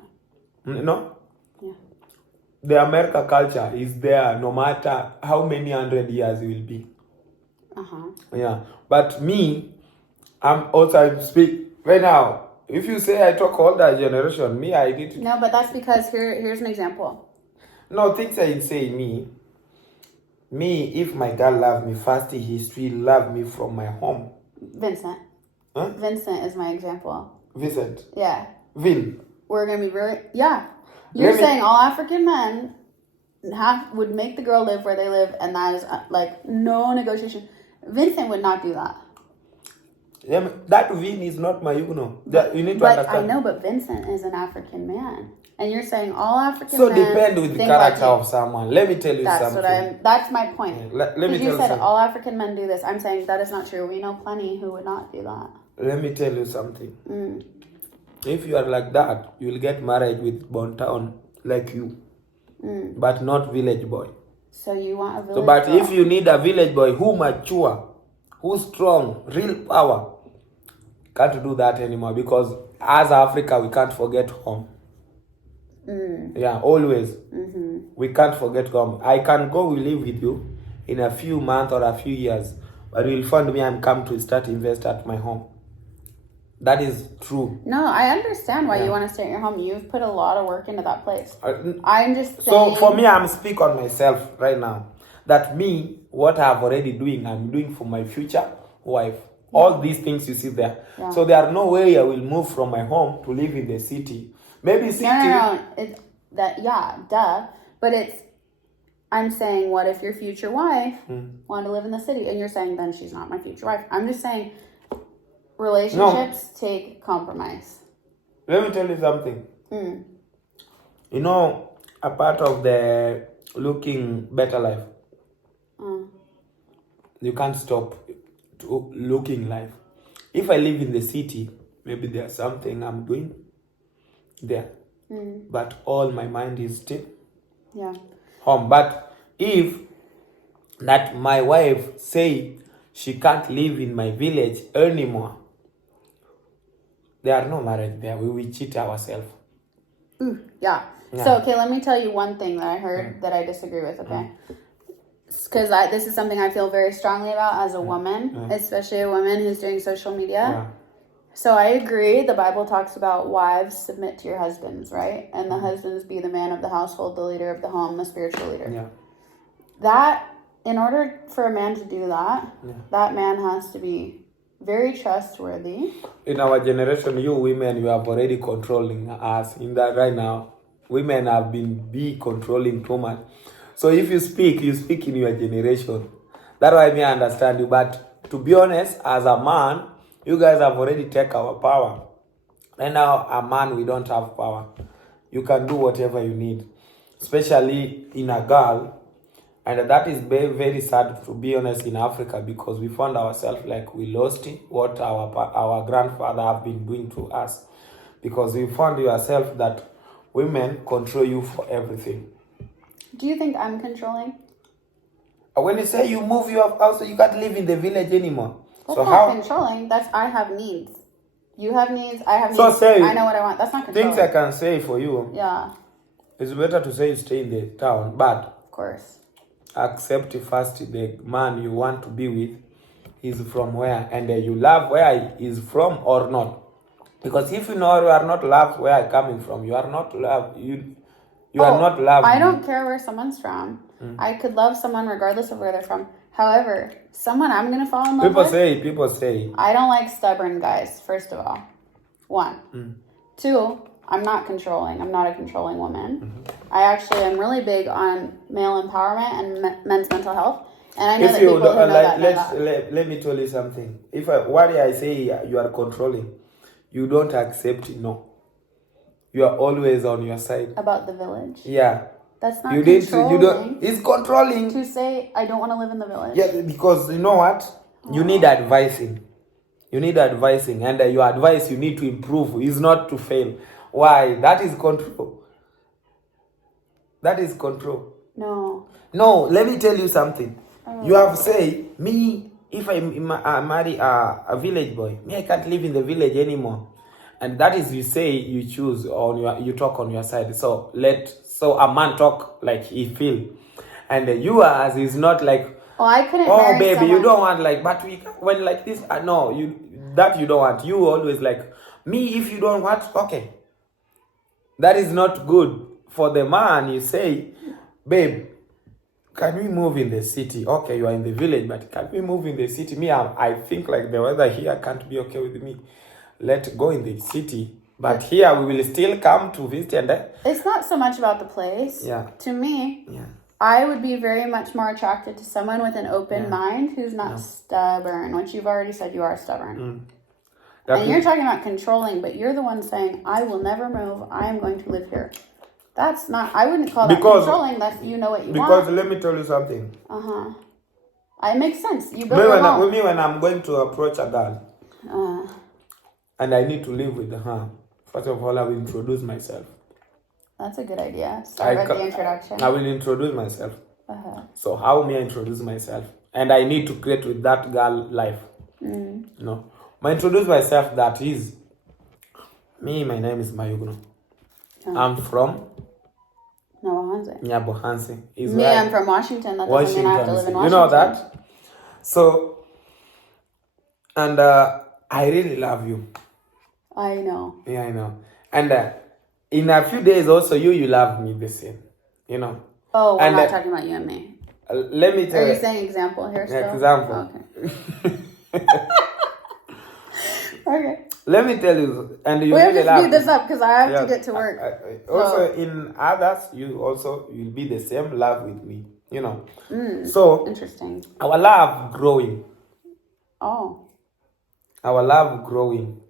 No? Yeah. The American culture is there no matter how many 100 years it will be. Yeah. But me, I'm also speak right now. If you say I talk older generation, me I need to. No, but that's because here's an example. No, things I say me, if my girl love me, first history love me from my home. Vincent. Huh? Vincent is my example. Vincent? Yeah. Vin? We're going to be very... Yeah. You're saying all African men would make the girl live where they live, and that is like no negotiation. Vincent would not do that. Yeah, that Vin is not my Huguenot. You need to understand. I know, but Vincent is an African man. And you're saying all African So men depend with the think character like you. of someone. Let me tell you That's something. that's my point. Yeah, let me tell you you said something. all African men do this. I'm saying that is not true. We know plenty who would not do that. Let me tell you something. If you are like that, you will get married with born town like you, but not village boy. So you want a village So, but girl. if you need a village boy who mature, who strong, real power, can't do that anymore, because as Africa we can't forget home. Yeah, always. We can't forget home. I can go live with you in a few months or a few years, but you'll find me I'm come to start invest at my home. That is true. No, I understand why you want to stay at your home. You've put a lot of work into that place. I'm just saying. So for me, I'm speak on myself right now. That me, what I'm already doing, I'm doing for my future wife. All these things you see there. Yeah. So there are no way I will move from my home to live in the city. Maybe city. No. It's that, yeah, duh. But I'm saying, what if your future wife wanted to live in the city? And you're saying, then she's not my future wife. I'm just saying, relationships take compromise. Let me tell you something. You know, a part of the looking better life, you can't stop to looking life. If I live in the city, maybe there's something I'm doing there, but all my mind is still home. But if that my wife say she can't live in my village anymore, there are no marriage there. We will cheat ourselves. Yeah. So, okay, let me tell you one thing that I heard that I disagree with, okay? Because this is something I feel very strongly about as a woman, especially a woman who's doing social media. So I agree. The Bible talks about wives submit to your husbands, right? And the husbands be the man of the household, the leader of the home, the spiritual leader. That, in order for a man to do that, that man has to be very trustworthy. In our generation, you women, you are already controlling us. In that right now, women have been controlling too much. So if you speak in your generation. That's why I understand you. But to be honest, as a man, you guys have already taken our power. Right now, a man, we don't have power. You can do whatever you need, especially in a girl. And that is very, very sad, to be honest, in Africa, because we found ourselves like we lost what our grandfather have been doing to us. Because we found yourself that women control you for everything. Do you think I'm controlling? When you say you move your house, you can't live in the village anymore. That's not controlling. That's I have needs. You have needs. I have needs. Say, I know what I want. That's not controlling. Things I can say for you. Yeah. It's better to say you stay in the town, but of course, accept first the man you want to be with is from where, and you love where he is from or not. Because if you know you are not loved where I'm coming from, you are not loved. You are not loved. I don't care where someone's from. I could love someone regardless of where they're from. However, someone I'm going to fall in love with... People say. I don't like stubborn guys, first of all. 1. 2, I'm not controlling. I'm not a controlling woman. I actually am really big on male empowerment and men's mental health. And I know that people who know that. Let me tell you something. What I say you are controlling, you don't accept no. You are always on your side. About the village? Yeah. That's not controlling. It's controlling. To say, I don't want to live in the village. Yeah, because you know what? You need advising. You need advising. And your advice, you need to improve. Is not to fail. Why? That is control. That is control. No, let me tell you something. You have said, me, if I marry a village boy, me, I can't live in the village anymore. And that is, you say, you choose you talk on your side. So a man talk like he feel, and yours is not like, I couldn't. Oh baby, someone. You don't want like, but when like this, no, you don't want. You always like me. If you don't want, okay, that is not good for the man. You say, babe, can we move in the city? Okay, you are in the village, but can we move in the city? Me, I think like the weather here can't be okay with me. Let's go in the city. But here we will still come to visit. And it's not so much about the place. Yeah. To me, I would be very much more attracted to someone with an open mind who's not stubborn, which you've already said you are stubborn. And you're talking about controlling, but you're the one saying, I will never move. I am going to live here. That's not, I wouldn't call that controlling. That's, you know what you want. Because let me tell you something. Uh-huh. It makes sense. You build your home. With me, when I'm going to approach a girl, and I need to live with her, first of all, I will introduce myself. That's a good idea. Start with the introduction. I will introduce myself. Uh-huh. So how may I introduce myself? And I need to create with that girl life. No. I introduce myself, that is, me, my name is Mayugno. I'm from Nyabohanse. I'm from Washington. That doesn't mean I have to live in Washington. You know that? So, and I really love you. I know. Yeah, I know. And in a few days also, you love me the same. You know? Oh, we're not talking about you and me. Let me tell you. Are you saying example here still? Example. Okay. Okay. Let me tell you, and you we have really to love speed this me. up because I have to get to work. Also, in others, you'll be the same love with me. You know. So interesting. Our love growing. Oh. Our love growing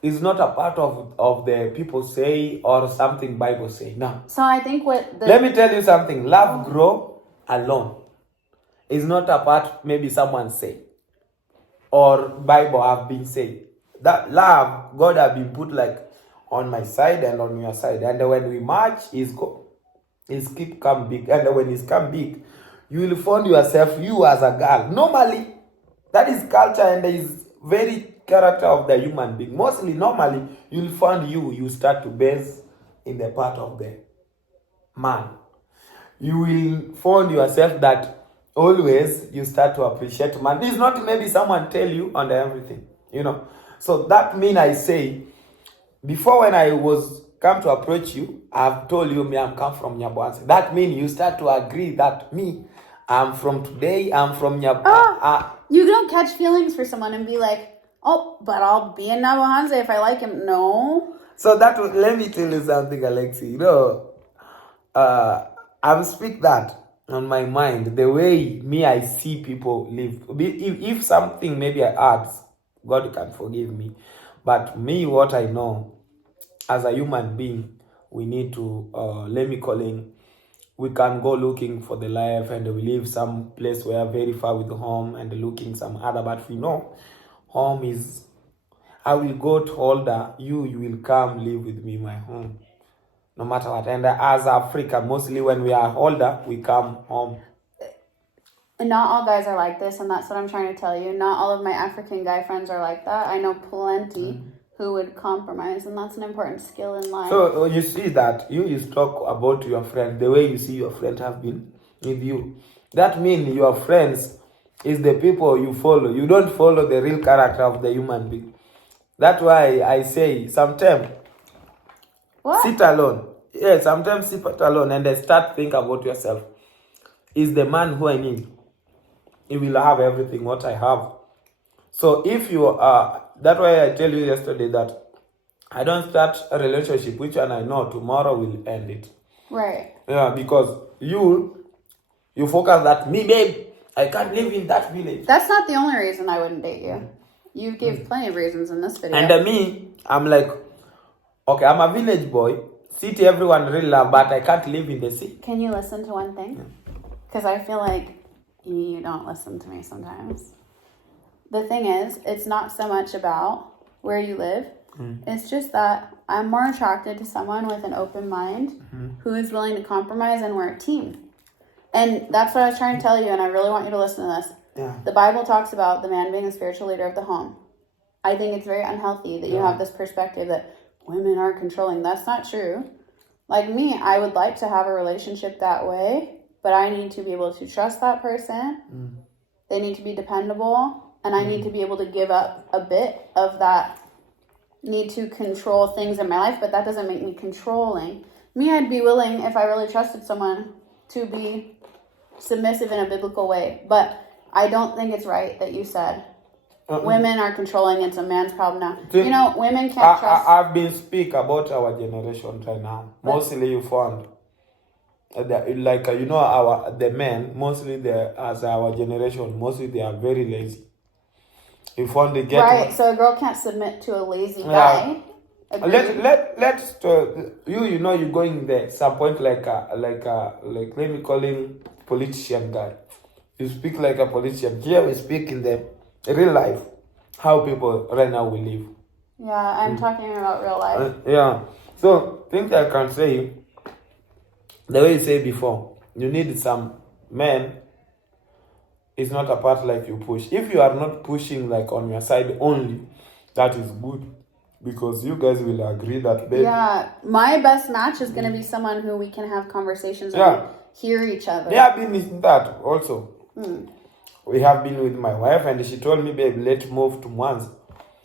is not a part of the people say or something Bible say. No. So I think let me tell you something. Love grow alone. It's not a part maybe someone say or Bible have been saying. That love, God have been put like on my side and on your side. And when we march, it's keep come big. And when it's come big, you will find yourself, you as a girl. Normally, that is culture and is very character of the human being. Normally, you'll find you start to base in the part of the man. You will find yourself that always you start to appreciate man. It's not maybe someone tell you on everything, you know. So that mean I say, before when I was come to approach you, I've told you me I'm come from Nyabohanse. That mean you start to agree that me, I'm from today, I'm from Nyabohanse. You don't catch feelings for someone and be like, oh, but I'll be in Nyabohanse if I like him. No. So let me tell you something, Alexi. You know, I'm speak that on my mind, the way me I see people live. If something maybe I add, God can forgive me. But me, what I know, as a human being, we need to, we can go looking for the life and we live some place where very far with home and looking some other. But we know home is, I will go to older, you will come live with me in my home. No matter what. And as Africa, mostly when we are older, we come home. And not all guys are like this, and that's what I'm trying to tell you. Not all of my African guy friends are like that. I know plenty who would compromise, and that's an important skill in life. So you see that, you talk about your friend, the way you see your friend have been with you. That means your friends is the people you follow. You don't follow the real character of the human being. That's why I say sometimes sit alone. Yeah, sometimes sit alone and then start think about yourself. Is the man who I need? He will have everything what I have. So if you are, that's why I tell you yesterday that I don't start a relationship which one I know tomorrow will end it. Right. Yeah, because you focus that me, babe, I can't live in that village. That's not the only reason I wouldn't date you. You gave plenty of reasons in this video. And me, I'm like, okay, I'm a village boy. City everyone really love, but I can't live in the city. Can you listen to one thing? Because I feel like you don't listen to me sometimes. The thing is, it's not so much about where you live. It's just that I'm more attracted to someone with an open mind who is willing to compromise, and we're a team. And that's what I was trying to tell you, and I really want you to listen to this. Yeah. The Bible talks about the man being the spiritual leader of the home. I think it's very unhealthy that you have this perspective that women are controlling. That's not true. Like me, I would like to have a relationship that way, but I need to be able to trust that person. They need to be dependable, and I need to be able to give up a bit of that need to control things in my life, but that doesn't make me controlling. Me, I'd be willing, if I really trusted someone, to be submissive in a biblical way, but I don't think it's right that you said women are controlling, it's a man's problem now. You know, women can't trust. I've been speak about our generation right now. Mostly you found like the men, mostly as our generation, mostly they are very lazy. If only get Right, so a girl can't submit to a lazy guy. Agreed. let's you know you're going there some point like let me call him politician guy. You speak like a politician. Here we speak in the real life, how people right now will live. Yeah, I'm talking about real life. Yeah. So things I can say, the way you say before, you need some men. It's not a part like you push. If you are not pushing like on your side only, that is good. Because you guys will agree that baby. Yeah, my best match is going to be someone who we can have conversations Yeah. and hear each other. They have been in that also. We have been with my wife and she told me, babe, let's move to Mwanza.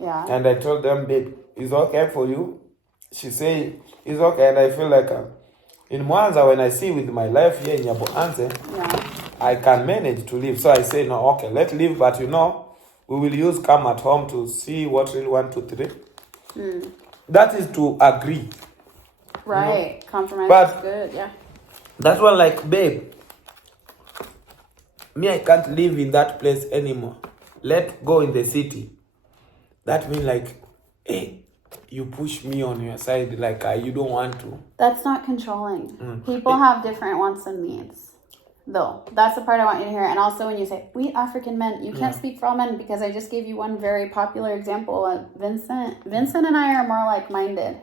Yeah. And I told them, babe, it's okay for you. She say, it's okay. And I feel like in Mwanza, when I see with my life here in Yaboanze, I can manage to live. So I say, no, okay, let's live. But you know, we will use come at home to see what really 1, 2, 3. That is to agree. Right. You know? Compromise But is good, yeah. that one like, babe, me, I can't live in that place anymore. Let's go in the city. That means like, hey, you push me on your side like you don't want to. That's not controlling. People have different wants and needs. Though. That's the part I want you to hear. And also when you say, we African men, you can't speak for all men because I just gave you one very popular example. Vincent and I are more like-minded.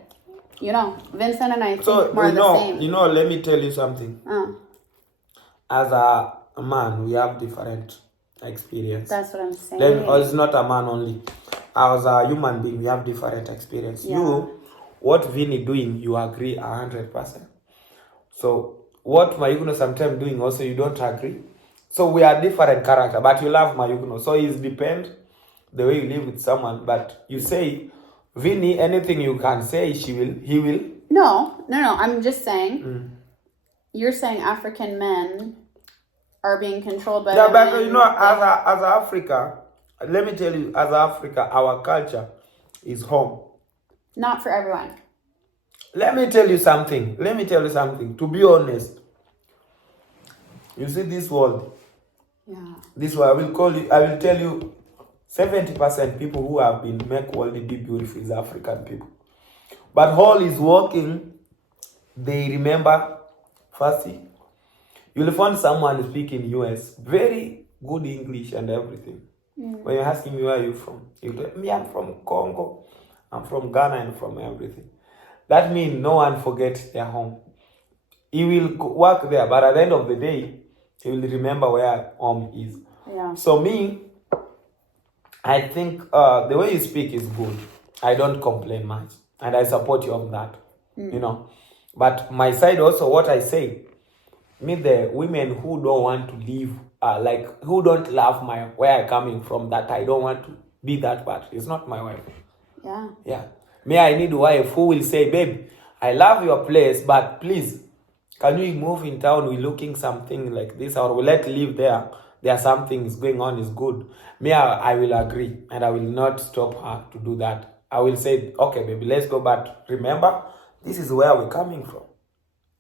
You know, Vincent and I think more the same. You know, let me tell you something. As a man, we have different experience. That's what I'm saying. It's not a man only. As a human being, we have different experience. Yeah. You, what Vinny doing, you agree 100%. So what Mayugno sometimes doing also, you don't agree. So we are different character, but you love Mayugno. So it depends the way you live with someone. But you say, Vinny, anything you can say, he will. No. I'm just saying. You're saying African men are being controlled by Yeah, women. but you know, as Africa, let me tell you, as Africa, our culture is home. Not for everyone. Let me tell you something. To be honest, you see this world. Yeah. This world, I will tell you, 70% people who have been make world be beautiful is African people. But all is working, they remember, firstly, you'll find someone speaking US, very good English and everything. When you ask him, where are you from? He'll tell me, I'm from Congo, I'm from Ghana and from everything. That means no one forgets their home. He will work there, but at the end of the day, he will remember where home is. Yeah. So me, I think the way you speak is good. I don't complain much. And I support you on that. You know. But my side also, what I say, me, the women who don't want to live, who don't love where I'm coming from, that I don't want to be that part. It's not my wife. Yeah. Yeah. Me, I need a wife who will say, babe, I love your place, but please, can we move in town? We're looking something like this, or we let live there. There are some things going on, is good. Me, I will agree, and I will not stop her to do that. I will say, okay, baby, let's go, but remember, this is where we're coming from.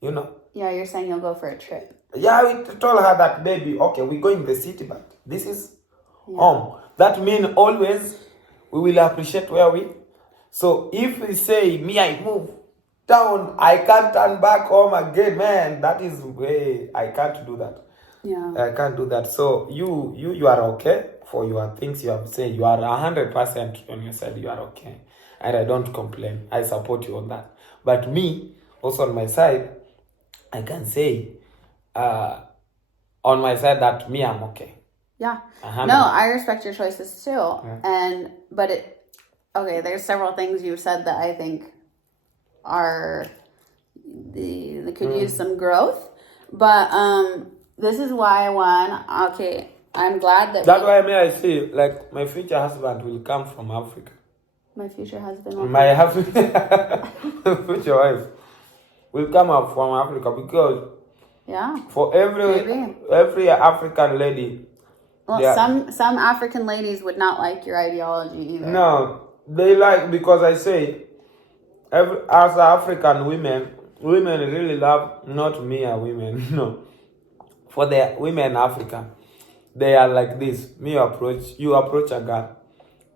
You know? Yeah, you're saying you'll go for a trip. Yeah, we told her that, baby, okay, we're going to the city, but this is home. That means always we will appreciate where we. So if we say, me, I move down, I can't turn back home again, man. That is way, I can't do that. Yeah. I can't do that. So you are okay for your things you have said. You are 100% on your side. You are okay. And I don't complain. I support you on that. But me, also on my side, I can say on my side that me, I'm okay. Yeah. 100%. No, I respect your choices too. Yeah. Okay, there's several things you said that I think they could use some growth. But this is why I'm glad that that's why I say, like, my future husband will come from Africa. My future husband My future wife will come up from Africa, because for every African lady. Well, some African ladies would not like your ideology either. No, they like, because I say, as African women really love, not me a women, no. For the women in Africa, they are like this. You approach a girl,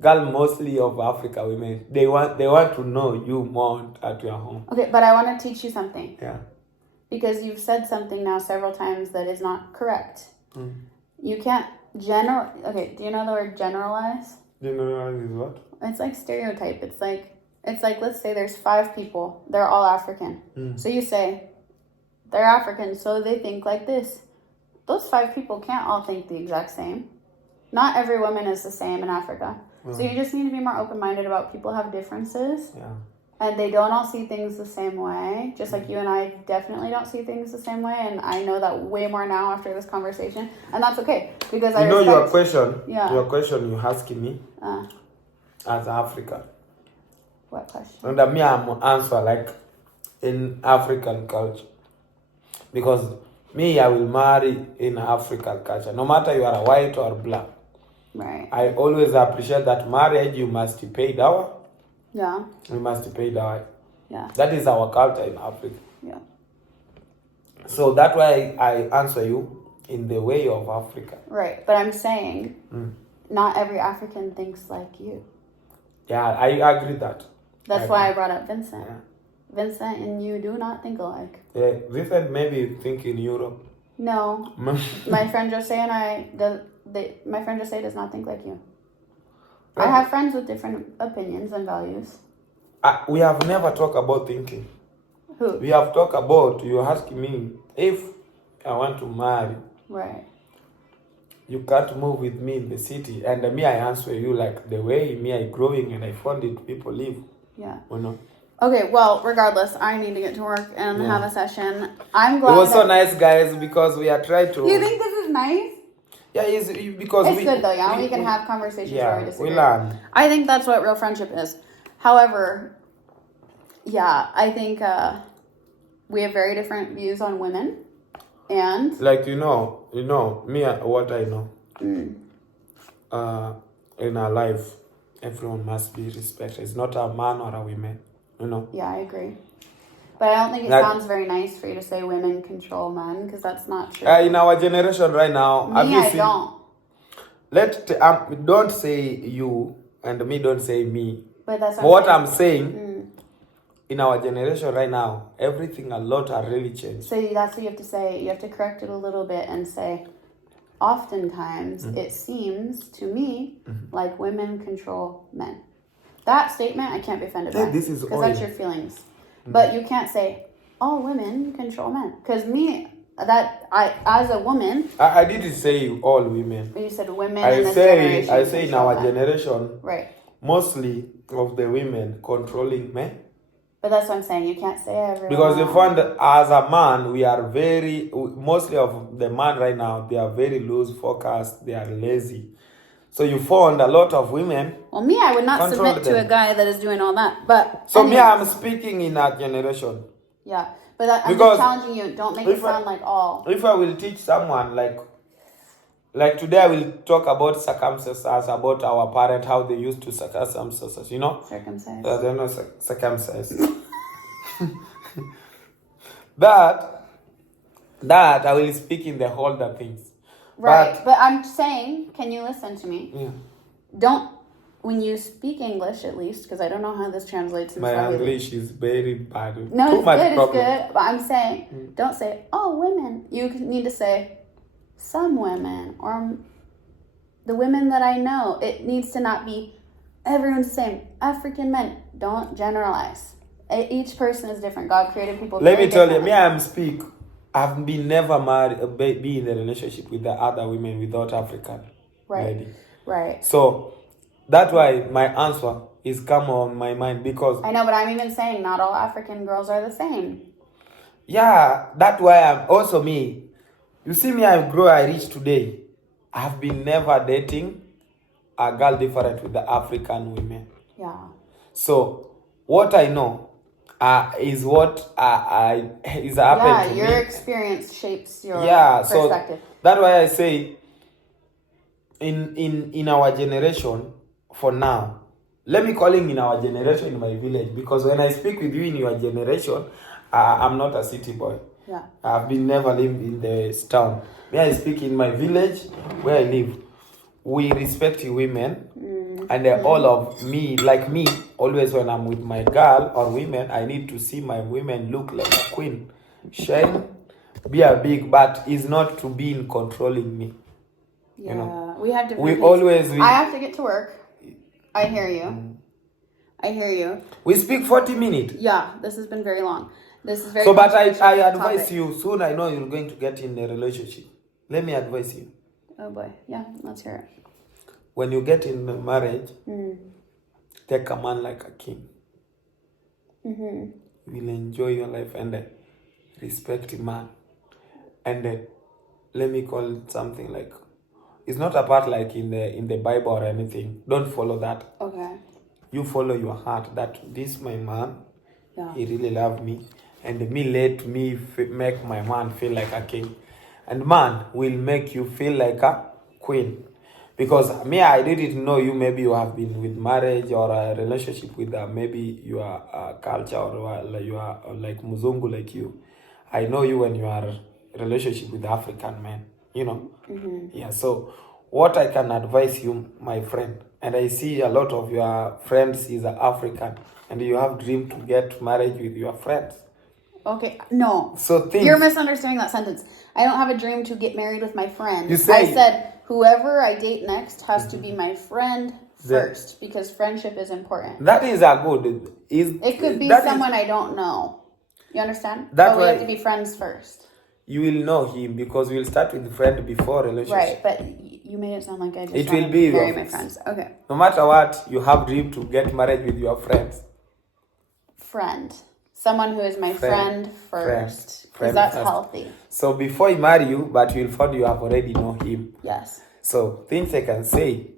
girl, mostly of Africa women, they want to know you more at your home. Okay, but I want to teach you something. Yeah. Because you've said something now several times that is not correct. You can't okay, do you know the word generalize? Generalize is what? It's like stereotype. It's like let's say there's 5 people. They're all African. So you say they're African, so they think like this. Those 5 people can't all think the exact same. Not every woman is the same in Africa. So you just need to be more open-minded about people have differences. Yeah. And they don't all see things the same way. Just like you and I definitely don't see things the same way. And I know that way more now after this conversation. And that's okay. Because I respect... your question, Yeah. your question you're asking me as African. What question? And me, I'm answer like in African culture. Because me, I will marry in African culture. No matter you are white or black. Right. I always appreciate that marriage, you must pay dower. Yeah. We must pay dower. Yeah. That is our culture in Africa. Yeah. So that's why I answer you in the way of Africa. Right. But I'm saying not every African thinks like you. Yeah, I agree that. That's why I brought up Vincent. Yeah. Vincent and you do not think alike. Yeah, Vincent maybe think in Europe. No. My friend Jose and my friend Jose does not think like you. I have friends with different opinions and values. We have never talked about thinking. Who? We have talked about, you asking me if I want to marry. Right. You can't move with me in the city. And me, I answer you like the way me I growing and I found it, people live. Yeah. You know? Okay, well, regardless, I need to get to work and have a session. I'm glad. It was so nice, guys, because we are trying to... You think this is nice? Yeah, because it's good though, yeah. We can have conversations where we disagree. We learn. I think that's what real friendship is. However, yeah, I think we have very different views on women, and like me, what I know. In our life, everyone must be respected. It's not a man or a woman, Yeah, I agree. But I don't think it sounds very nice for you to say women control men, because that's not true. In our generation right now, I don't. Don't say you, and me don't say me. But that's what I'm saying. In our generation right now, everything a lot are really changed. So that's what you have to say. You have to correct it a little bit and say, oftentimes it seems to me like women control men. That statement I can't be offended by. This is because that's your feelings. But you can't say all women control men. Because as a woman, I didn't say all women. You said women. I say in our generation, right? Mostly of the women controlling men. But that's what I'm saying. You can't say everyone. Because you find as a man, we are mostly of the man right now, they are very loose focused, they are lazy. So you found a lot of women. Well, me, I would not submit to a guy that is doing all that. But so anyways, me, I'm speaking in our generation. Yeah, but I'm just challenging you. Don't make it sound like all. If I will teach someone like today, I will talk about circumstances, about our parents, how they used to circumcise, Circumcise. They're not circumcised. that I will speak in the older things. Right, but I'm saying, can you listen to me? Yeah. When you speak English, at least, because I don't know how this translates in My Swahili. English is very bad. No, it's good. But I'm saying, don't say, oh, women. You need to say, some women, or the women that I know. It needs to not be everyone's the same. African men, don't generalize. Each person is different. God created people. Let me tell you, I've been never married, be in a relationship with the other women without African lady. Right. So that's why my answer is come on my mind, because I know, but I'm even saying not all African girls are the same. Yeah, that's why I'm also me. You see me, I reach today. I've been never dating a girl different with the African women. Yeah. So what I know is what is happened to me. Yeah, your experience shapes your So perspective. that's why I say in our generation, for now, let me call in our generation in my village, because when I speak with you in your generation, I'm not a city boy. Yeah. I've been never lived in this town. When I speak in my village where I live, we respect women. And all of me, like me, always when I'm with my girl or women, I need to see my women look like a queen. Shine, be a big, but is not to be in controlling me. Yeah, you know, we have different we needs. always I have to get to work. I hear you. I hear you. We speak 40 minutes. Yeah, this has been very long. This is very. So, but I advise topic. you, soon I know you're going to get in a relationship. Let me advise you. Oh boy, yeah, let's hear it. When you get in a marriage, take a man like a king. You will enjoy your life and respect a man. And let me call it something like, it's not a part like in the Bible or anything. Don't follow that. Okay. You follow your heart that this my man, Yeah. he really loved me, and let me make my man feel like a king, and man will make you feel like a queen. Because me, I didn't know you. Maybe you have been with marriage or a relationship with maybe your culture or you are like Muzungu like you. I know you when you are relationship with African men. Yeah. So what I can advise you, my friend, and I see a lot of your friends is African, and you have dream to get married with your friends. Okay, no. So You're misunderstanding that sentence. I don't have a dream to get married with my friend. You say, I said whoever I date next has to be my friend first because friendship is important. That is a good. It could be someone I don't know. You understand? That's but we have to be friends first. You will know him because we'll start with the friend before relationship. Right, but you made it sound like I just it want will be to marry my friends. Okay. No matter what, you have dream to get married with your friends. Friend. Someone who is my friend first. Because that's healthy. So before he marry you, but you'll find you have already know him. Yes. So things I can say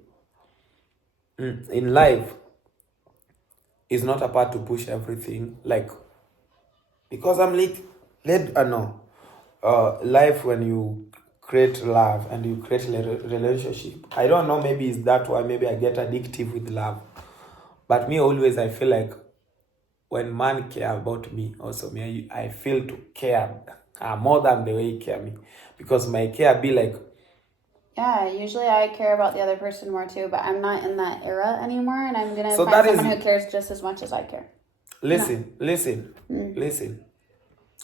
in life is not about to push everything. Like, because I'm late. Life when you create love and you create a relationship. I don't know, maybe it's that why maybe I get addictive with love. But me always, I feel like when man care about me, also me, I feel to care more than the way he care me. Because my care be like... Yeah, usually I care about the other person more too, but I'm not in that era anymore, and I'm going to find someone who cares just as much as I care. Listen.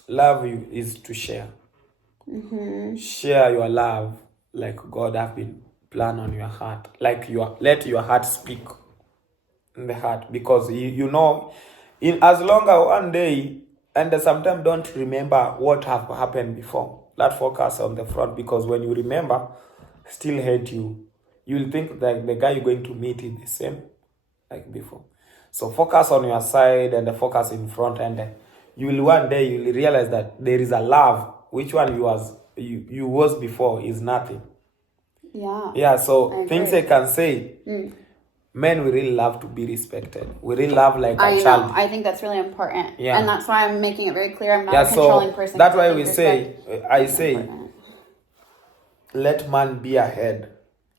Love you is to share. Share your love like God have been planned on your heart. Like let your heart speak in the heart, because you know, as long as one day, and sometimes don't remember what have happened before. Let focus on the front, because when you remember, still hate you, you'll think that the guy you're going to meet is the same like before. So focus on your side and focus in front, and you will one day you will realize that there is a love which one you was before is nothing. Yeah. So things I can say, men, we really love to be respected. We really love like a child. I think that's really important. Yeah. And that's why I'm making it very clear I'm not a controlling person. That's why I say let man be ahead.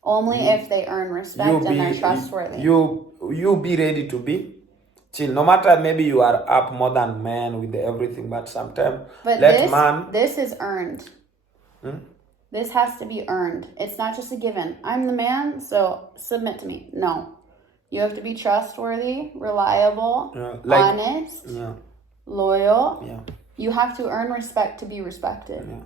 Only if they earn respect and they're trustworthy. You be ready to be chill. No matter maybe you are up more than man with everything, but sometimes this is earned. This has to be earned. It's not just a given. I'm the man, so submit to me. No. You have to be trustworthy, reliable, honest, loyal. Yeah. You have to earn respect to be respected.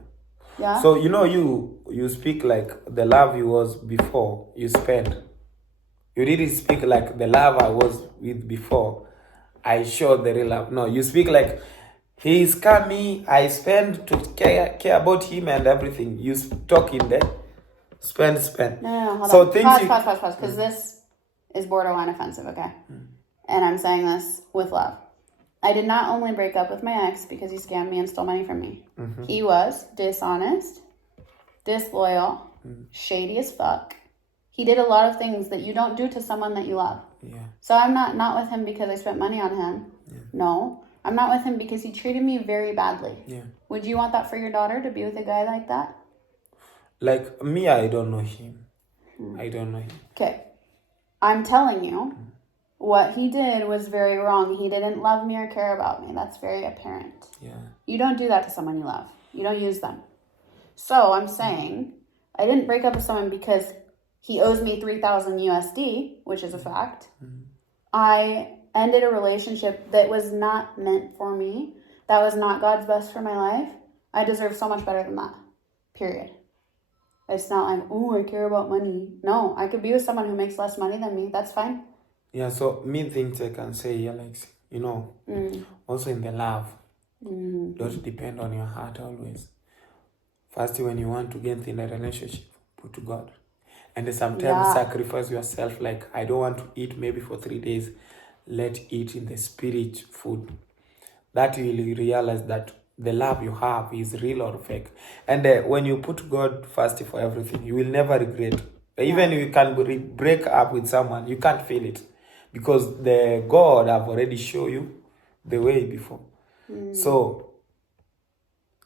Yeah. So you speak like the love you was before you spent. You didn't speak like the love I was with before I showed the real love. No, you speak like he scam me, I spend to care about him and everything. You talk in there. Spend. No, hold so on. Pause, because this is borderline offensive, okay? And I'm saying this with love. I did not only break up with my ex because he scammed me and stole money from me. He was dishonest, disloyal, shady as fuck. He did a lot of things that you don't do to someone that you love. Yeah. So I'm not with him because I spent money on him. Yeah. No. I'm not with him because he treated me very badly. Yeah. Would you want that for your daughter, to be with a guy like that? Like me, I don't know him. I don't know him. Okay. I'm telling you, what he did was very wrong. He didn't love me or care about me. That's very apparent. Yeah. You don't do that to someone you love. You don't use them. So I'm saying I didn't break up with someone because he owes me 3,000 USD, which is a fact. I ended a relationship that was not meant for me. That was not God's best for my life. I deserve so much better than that. Period. It's not like, oh, I care about money. No, I could be with someone who makes less money than me. That's fine. Yeah, so me things I can say, Alex, also in the love, don't depend on your heart always. First, when you want to get in a relationship, put God. And sometimes sacrifice yourself, like, I don't want to eat maybe for 3 days. Let eat in the spirit food. That you will realize that the love you have is real or fake. And when you put God first for everything, you will never regret. Even if you can break up with someone, you can't feel it. Because the God have already shown you the way before. So,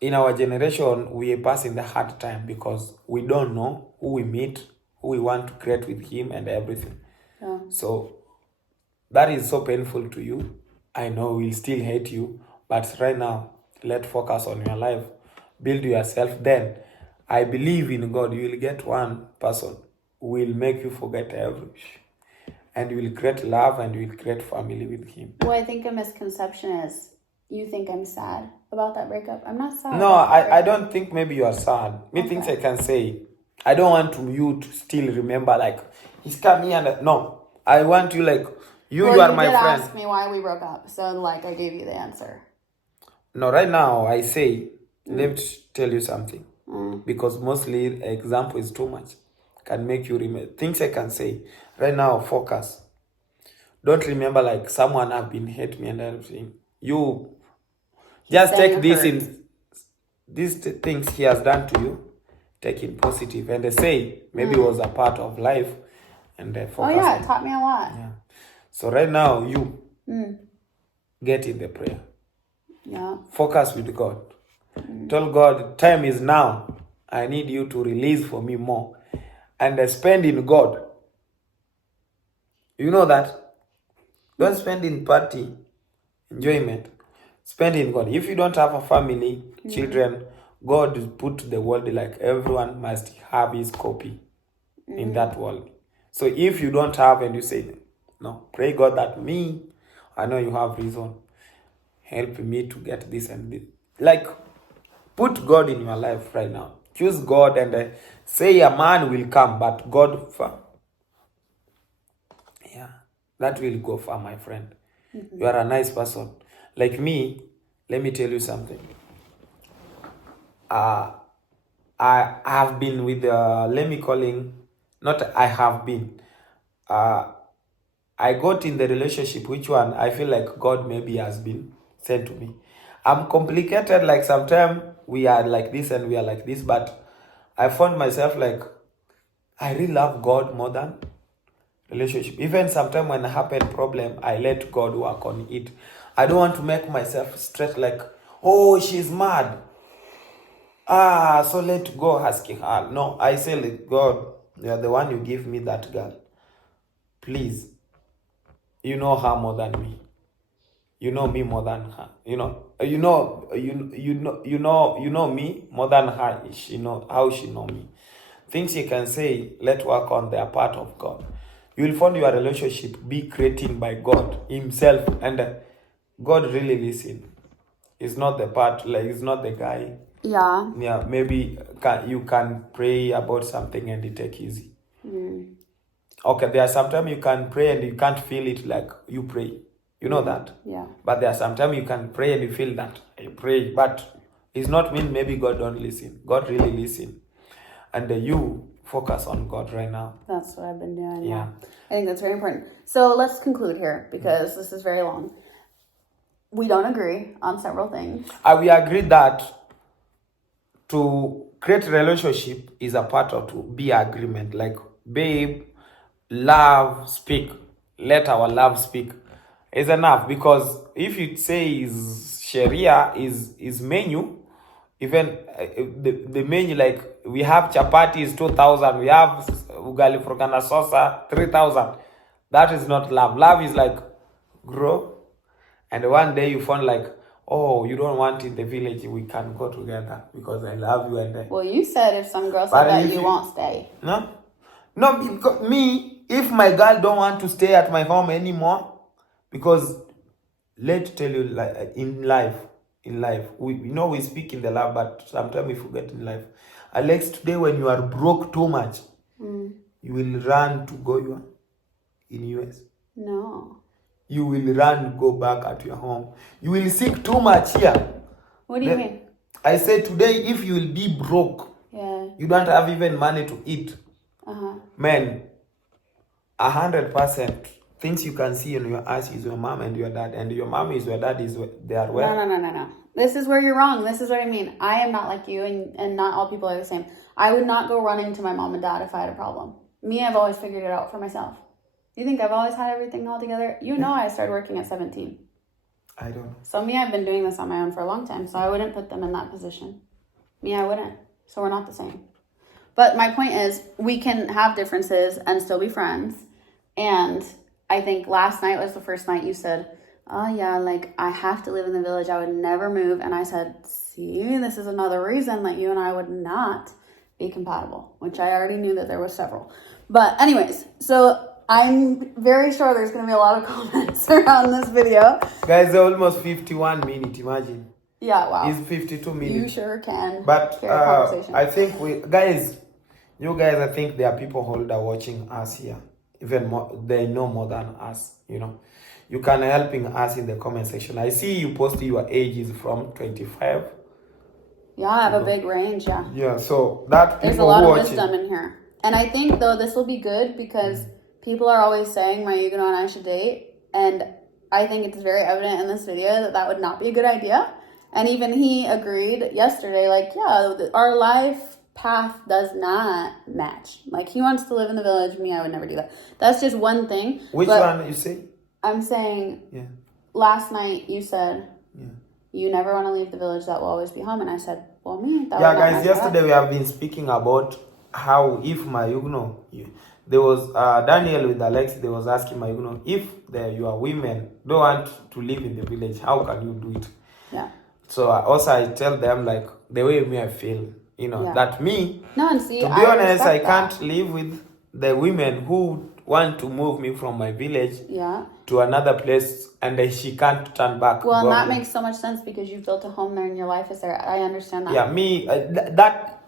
in our generation, we are passing the hard time because we don't know who we meet, who we want to create with him and everything. Yeah. So, that is so painful to you. I know we'll still hate you, but right now, let's focus on your life. Build yourself. Then, I believe in God. You will get one person who will make you forget everything. And you will create love and you will create family with him. Well, I think a misconception is you think I'm sad about that breakup. I'm not sad. No, I don't think maybe you are sad. Me things I can say. I don't want you to still remember like, he's coming and... No, I want you like... You are my friend. You did ask me why we broke up, so like I gave you the answer. No, right now I say, let me tell you something. Because mostly example is too much. Can make you remember. Things I can say. Right now, focus. Don't remember like someone have been hate me and everything. You just take this in... These things he has done to you, take it positive. And they say, maybe it was a part of life. And focus. Oh yeah, it taught me a lot. Yeah. So right now, you get in the prayer. Yeah. Focus with God. Tell God, time is now. I need you to release for me more. And spend in God. You know that? Don't spend in party, enjoyment. Spend in God. If you don't have a family, children, God put the world like everyone must have his copy in that world. So if you don't have and you say, no, pray God that me, I know you have reason. Help me to get this and this. Like, put God in your life right now. Choose God and say a man will come, but God far. Yeah, that will go far, my friend. You are a nice person. Like me, let me tell you something. I have been with, I got in the relationship, which one I feel like God maybe has been sent to me. I'm complicated, like sometimes we are like this and we are like this, but I found myself like, I really love God more than relationship. Even sometimes when I happen problem, I let God work on it. I don't want to make myself stressed like, oh, she's mad. So let go asking her. No, I say, like, God, you are the one you give me that girl. Please. You know her more than me. You know me more than her. You know me more than her. She know how she know me. Things you can say, let work on their part of God. You will find your relationship be created by God himself, and God really listen. It's not the part, like it's not the guy. Yeah. Yeah, maybe you can pray about something and it take easy. Okay, there are sometimes you can pray and you can't feel it like you pray. You know that? Yeah. But there are sometimes you can pray and you feel that I pray. But it's not mean maybe God don't listen. God really listen. And you focus on God right now. That's what I've been doing. Yeah. I think that's very important. So let's conclude here because this is very long. We don't agree on several things. We agree that to create a relationship is a part of to be agreement. Like, babe, love, speak. Let our love speak. Is enough, because if it says Sharia is menu, even the menu, like we have chapatis 2,000, we have ugali frogana sosa 3,000. That is not love. Love is like grow, and one day you find like, oh, you don't want in the village, we can go together because I love you. And well, you said if some girl said that you won't stay. No, No, because me, if my girl don't want to stay at my home anymore, because let's tell you, like in life, we speak in the lab, but sometimes we forget in life. Alex, today when you are broke too much, you will run to go in US. No. You will run go back at your home. You will seek too much here. What do you mean? I said today, if you will be broke, you don't have even money to eat. Man, 100% things you can see in your eyes is your mom and your dad, and your mom is your dad they are well. No. This is where you're wrong. This is what I mean. I am not like you, and not all people are the same. I would not go running to my mom and dad if I had a problem. Me, I've always figured it out for myself. You think I've always had everything all together? You know I started working at 17. I don't know. So me, I've been doing this on my own for a long time, so I wouldn't put them in that position. Me, I wouldn't. So we're not the same. But my point is, we can have differences and still be friends. And I think last night was the first night you said, oh yeah, like I have to live in the village. I would never move. And I said, see, this is another reason that you and I would not be compatible, which I already knew that there were several. But anyways, so I'm very sure there's going to be a lot of comments around this video. Guys, they're almost 51 minutes, imagine. Yeah, wow. It's 52 minutes. You sure can. But I think you guys, I think there are people who are watching us here. Even more, they know more than us, You can helping us in the comment section. I see you post your age is from 25. Yeah, I have a big range, yeah. Yeah, so that there's a lot of wisdom in here. And I think, though, this will be good because people are always saying my Huguenot and I should date. And I think it's very evident in this video that would not be a good idea. And even he agreed yesterday, like, yeah, our life path does not match. Like, he wants to live in the village. Me, I would never do that. That's just one thing. Which one you say? I'm saying, last night you said, you never want to leave the village, that will always be home. And I said, well, me, that yeah, guys, yesterday we have been speaking about how if my Huguenot, there was Daniel with Alex, they was asking my Huguenot, if your women don't want to live in the village, how can you do it? Yeah. So I tell them, like, the way me I feel, that me, no, and see, to be honest, I can't live with the women who want to move me from my village to another place, and she can't turn back. Well, and that makes so much sense because you've built a home there and your life is there. I understand that. Yeah, me, that,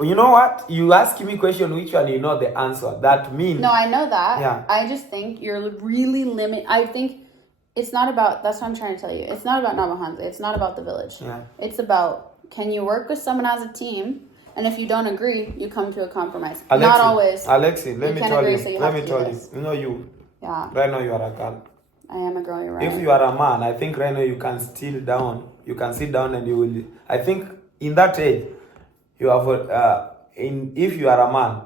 you know what? You ask me question, which one you know the answer. That means... No, I know that. Yeah. I just think you're really I think it's not about, that's what I'm trying to tell you. It's not about Namahanze. It's not about the village. Yeah. It's about, can you work with someone as a team? And if you don't agree, you come to a compromise. Alexi, not always. Alexi, let me tell you. You. Yeah. Right now you are a girl. I am a girl, you're right. If you are a man, I think right now you can sit down and you will... I think in that age, you have... if you are a man,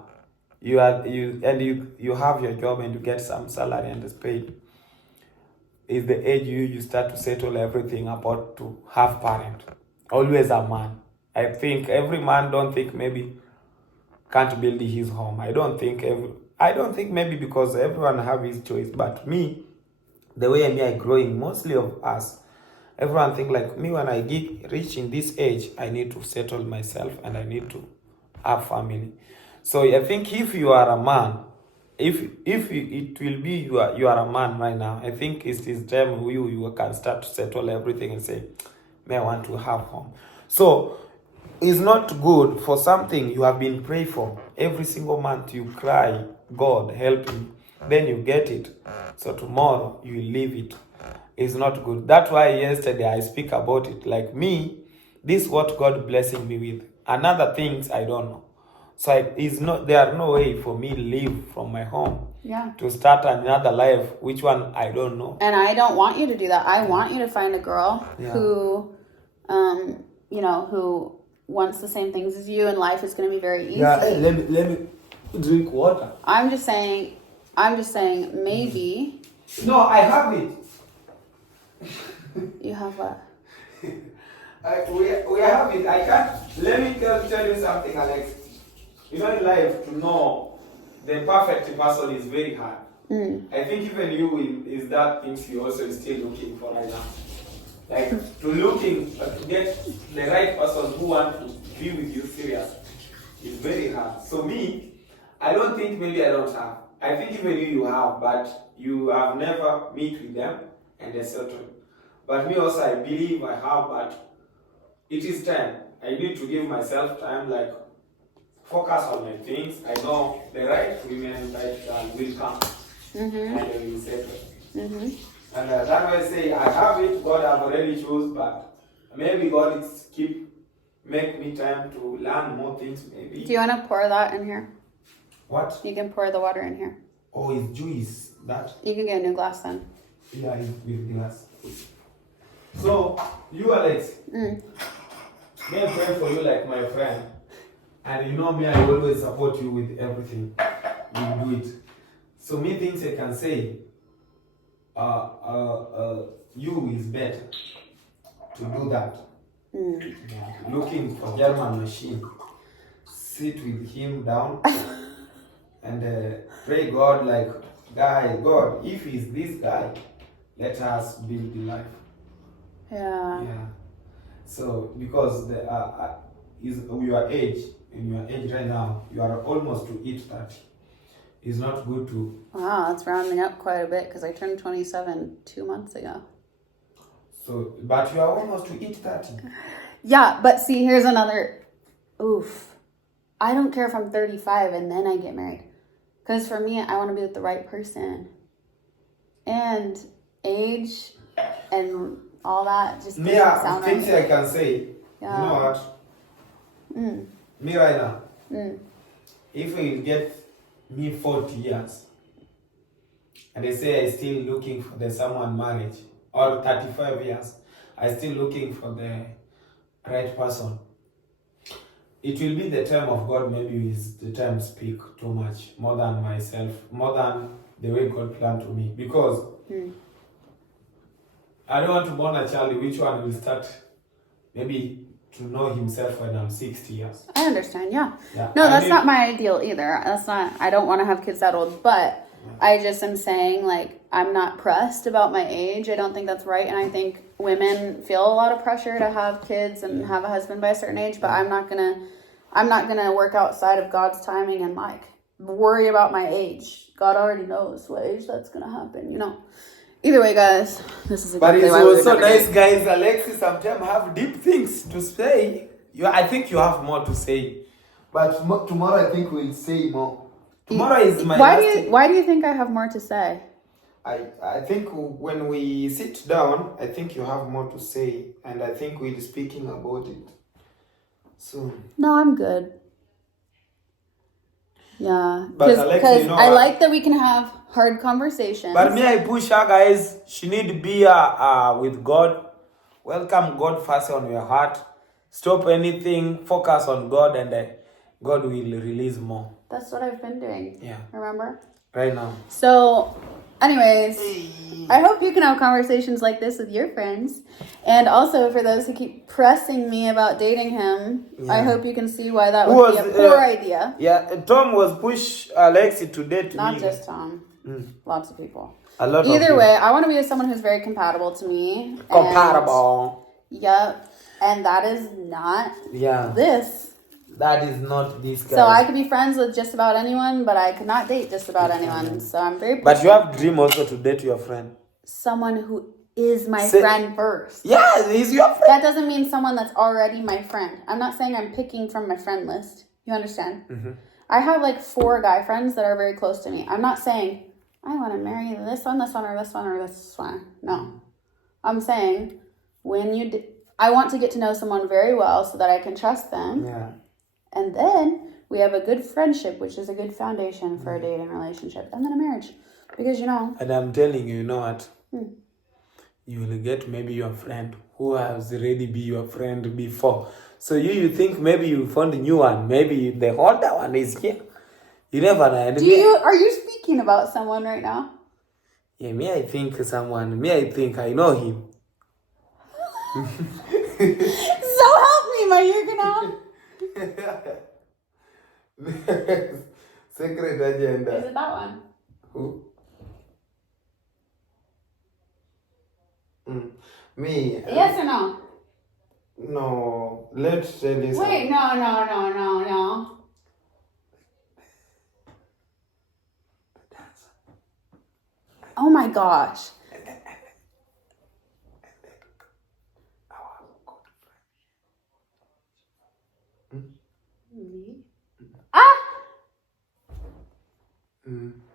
you have your job and you get some salary and it's paid. Is the age you start to settle everything about to have parent. Always a man. I think every man don't think maybe can't build his home. I don't think maybe because everyone have his choice. But me, the way I growing, mostly of us, everyone think like me when I reaching this age, I need to settle myself and I need to have family. So I think if you are a man, if it will be you are a man right now, I think it is time you can start to settle everything and say, may I want to have home. So it's not good for something you have been praying for. Every single month you cry, God help me. Then you get it. So tomorrow you leave it. It's not good. That's why yesterday I speak about it. Like me, this is what God blessing me with. Another things I don't know. So there are no way for me to leave from my home to start another life, which one I don't know. And I don't want you to do that. I want you to find a girl who, who wants the same things as you, and life is going to be very easy. Yeah, hey, let me drink water. I'm just saying, maybe. No, I have it. You have what? We have it. I can't. Let me tell you something, Alex. In life, to know the perfect person is very hard. I think even you is that things you also still looking for right now. Like to get the right person who want to be with you serious is very hard. So me, I don't think maybe I don't have. I think even you have, but you have never meet with them and they settle. But me also, I believe I have, but it is time. I need to give myself time, like focus on my things. I know the right women, right will come and they will settle. And that way I say, I have it, God have already chose, but maybe God is make me time to learn more things maybe. Do you want to pour that in here? What? You can pour the water in here. Oh, it's juice. That? You can get a new glass then. Yeah, it's with glass. So, you Alex, may I pray for you like my friend. And you know me, I always support you with everything. You do it. So me things I can say, you is better to do that. Yeah. Looking for German machine. Sit with him down and pray God like, God, if he's this guy, let us build the life. Yeah. Yeah. So because is your age, in your age right now, you are almost to hit 30. It's not good to. Wow, that's rounding up quite a bit because I turned 27 2 months ago. So, but you are almost to hit 30. Yeah, but see, here's another. Oof. I don't care if I'm 35 and then I get married. Because for me, I want to be with the right person. And age and all that just doesn't sound right. Things I can say. Yeah. You know what? Me right now. If we get me 40 years and they say I still looking for the someone marriage, or 35 years, I still looking for the right person. It will be the time of God, maybe is the time speak too much, more than myself, more than the way God planned to me. Because I don't want to born a child which one will start maybe to know himself when I'm 60 years. I understand, yeah. No, that's not my ideal either. I don't want to have kids that old, but I just am saying, like, I'm not pressed about my age. I don't think that's right. And I think women feel a lot of pressure to have kids and have a husband by a certain age, but I'm not gonna work outside of God's timing and like worry about my age. God already knows what age that's gonna happen, you know. Either way, guys, this is but exactly it's why we also nice, guys. Alexis sometimes have deep things to say. I think you have more to say, but tomorrow I think we'll say more. Tomorrow is my Why do you think I have more to say? I think when we sit down, I think you have more to say, and I think we'll be speaking about it soon. No, I'm good. Yeah, because I like that we can have hard conversations. But me, I push her, guys. She need to be with God. Welcome God first on your heart. Stop anything. Focus on God, and God will release more. That's what I've been doing. Yeah. Remember? Right now. So, anyways, I hope you can have conversations like this with your friends. And also, for those who keep pressing me about dating him, I hope you can see why that would be a poor idea. Yeah, Tom was push Alexi to date Not me. just Tom. Lots of people. Either way, I want to be with someone who's very compatible to me. Compatible. Yep. And that is not this. That is not this guy. So I could be friends with just about anyone, but I could not date just about anyone. So I'm very. But you have dream also to date your friend. Someone who is my friend first. Yeah, he's your friend. That doesn't mean someone that's already my friend. I'm not saying I'm picking from my friend list. You understand? I have like 4 guy friends that are very close to me. I'm not saying I want to marry this one, or this one, or this one. No. I'm saying when I want to get to know someone very well so that I can trust them. Yeah. And then we have a good friendship, which is a good foundation for a dating relationship. And then a marriage. Because, And I'm telling you, you know what? You will get maybe your friend who has already been your friend before. So you think maybe you found a new one. Maybe the older one is here. You never know. Are you speaking about someone right now? Yeah, I think I know him. So help me, my Secret agenda. Is it that one? Who? Me. Yes or no? No. Let's tell you Wait, no. Oh my gosh. Ah!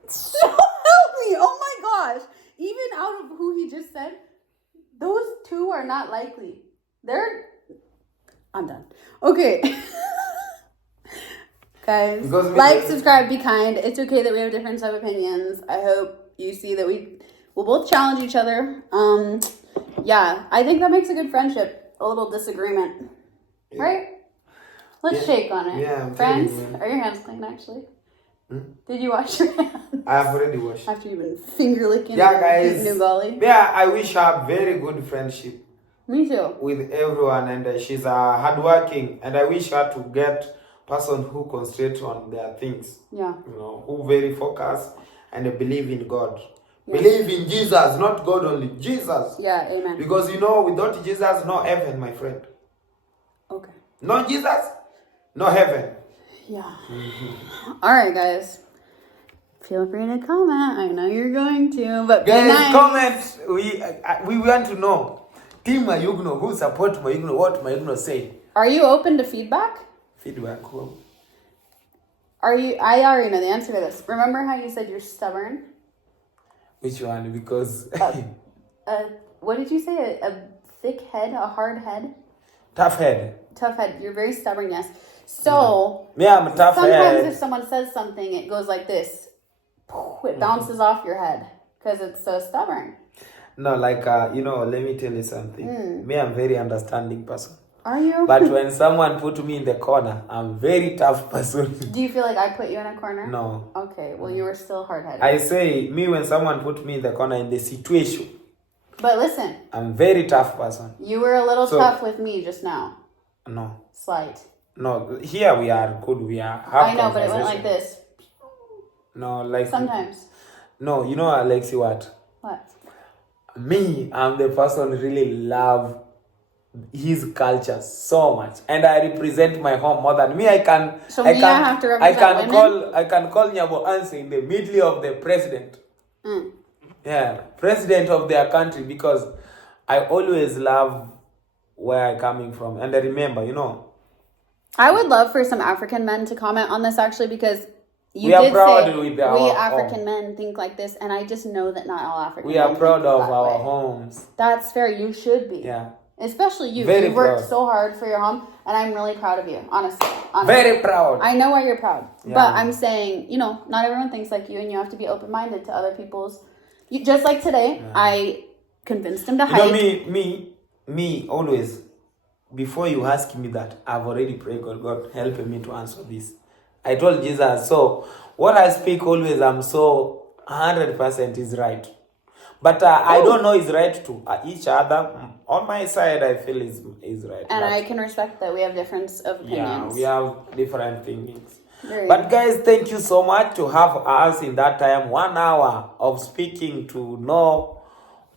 So help me! Oh my gosh! Even out of who he just said, those two are not likely. I'm done. Okay. Guys, like, subscribe, be kind. It's okay that we have different type of opinions. I hope you see that we will both challenge each other. Yeah, I think that makes a good friendship. A little disagreement. Yeah. Right? Let's shake on it. Yeah, I'm Friends, telling you. are your hands clean actually? Did you wash your hands? I have already washed. After you've been finger licking guys. New Golly? Yeah, I wish her very good friendship. Me too. With everyone, and she's hardworking, and I wish her to get person who concentrate on their things. Yeah. You know, who very focus and believe in God. Yeah. Believe in Jesus, not God only. Jesus. Yeah, amen. Because without Jesus, no heaven, my friend. Okay. No Jesus, no heaven. Yeah. All right, guys. Feel free to comment. I know you're going to, but guys, nice. Comment. We want to know. Team Mayugno, who support Mayugno, what Mayugno say. Are you open to feedback? Feedback, cool. Are you? I already know the answer to this. Remember how you said you're stubborn? Which one? Because what did you say? A thick head, a hard head, tough head. Tough head. You're very stubborn. Yes. So yeah, I'm a tough head. Sometimes if someone says something, it goes like this. It bounces off your head because it's so stubborn. No, like let me tell you something. Me, I'm very understanding person. Are you? But when someone put me in the corner, I'm very tough person. Do you feel like I put you in a corner? No. Okay, well, you were still hard-headed. I say, me, when someone put me in the corner in the situation. But listen. I'm very tough person. You were a little tough with me just now. No. Slight. No, here we are good. We are. I know, but it went like this. No, like. Sometimes. No, you know, Alexi, what? What? Me, I'm the person who really love his culture so much, and I represent my home more than me. I can call Nyabo Anse in the middle of the president. Yeah, president of their country, because I always love where I'm coming from, and I remember, I would love for some African men to comment on this actually, because we African men think like this, and I just know that not all African men are proud of our way. homes. That's fair. You should be. Yeah. Especially you. Very you worked proud. so hard for your home, and I'm really proud of you, honestly. Very proud. I know why you're proud. Yeah. But I'm saying, not everyone thinks like you, and you have to be open-minded to other people's... Just like today, I convinced him to hike. Me, always, before you ask me that, I've already prayed, God help me to answer this. I told Jesus, so what I speak always, I'm so 100% is right. But I don't know is right to each other. On my side, I feel is right. And I can respect that we have difference of opinions. Yeah, we have different thinkings. But guys, thank you so much to have us in that time, 1 hour of speaking to know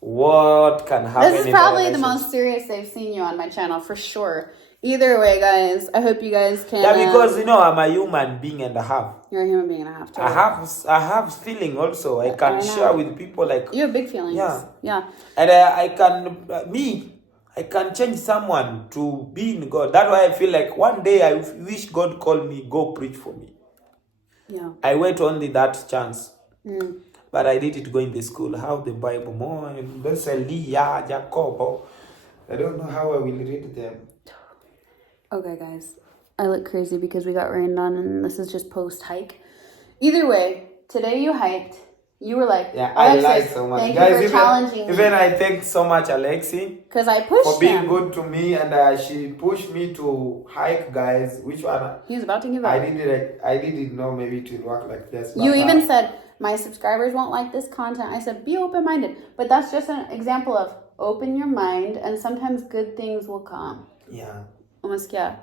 what can happen. This is probably the most serious they've seen you on my channel, for sure. Either way, guys, I hope you guys can... Yeah, because, I'm a human being and I have. You're a human being and a half, too. I have feeling also. I can share with people like... You have big feelings. Yeah. And I can change someone to be in God. That's why I feel like one day I wish God called me, go preach for me. Yeah. I wait only that chance. But I did it going to school. How the Bible more. Jacob. I don't know how I will read them. Okay, guys. I look crazy because we got rained on and this is just post-hike. Either way, today you hiked. You were like, yeah, I like so much. Thank guys, you for challenging me. Even I thank so much Alexi. Because I pushed for being good to me, and she pushed me to hike, guys. Which one? He was about to give up. I didn't know maybe it would work like this. You even said, my subscribers won't like this content. I said, be open-minded. But that's just an example of open your mind, and sometimes good things will come. Yeah. Almost, yeah.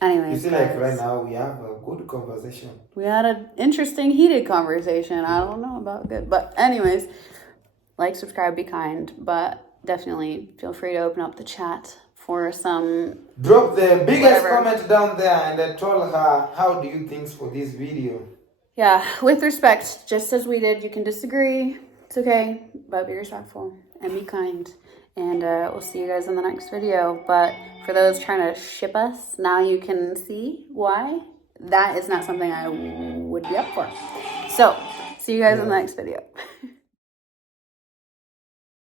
Anyways, you see, guys, like right now, we have a good conversation. We had an interesting, heated conversation. I don't know about good. But anyways, like, subscribe, be kind. But definitely feel free to open up the chat for some... Drop the biggest comment down there, and I told her, how do you think for this video? Yeah, with respect, just as we did, you can disagree. It's okay, but be respectful and be kind. And we'll see you guys in the next video. But for those trying to ship us, now you can see why that is not something I would be up for. So, see you guys in the next video.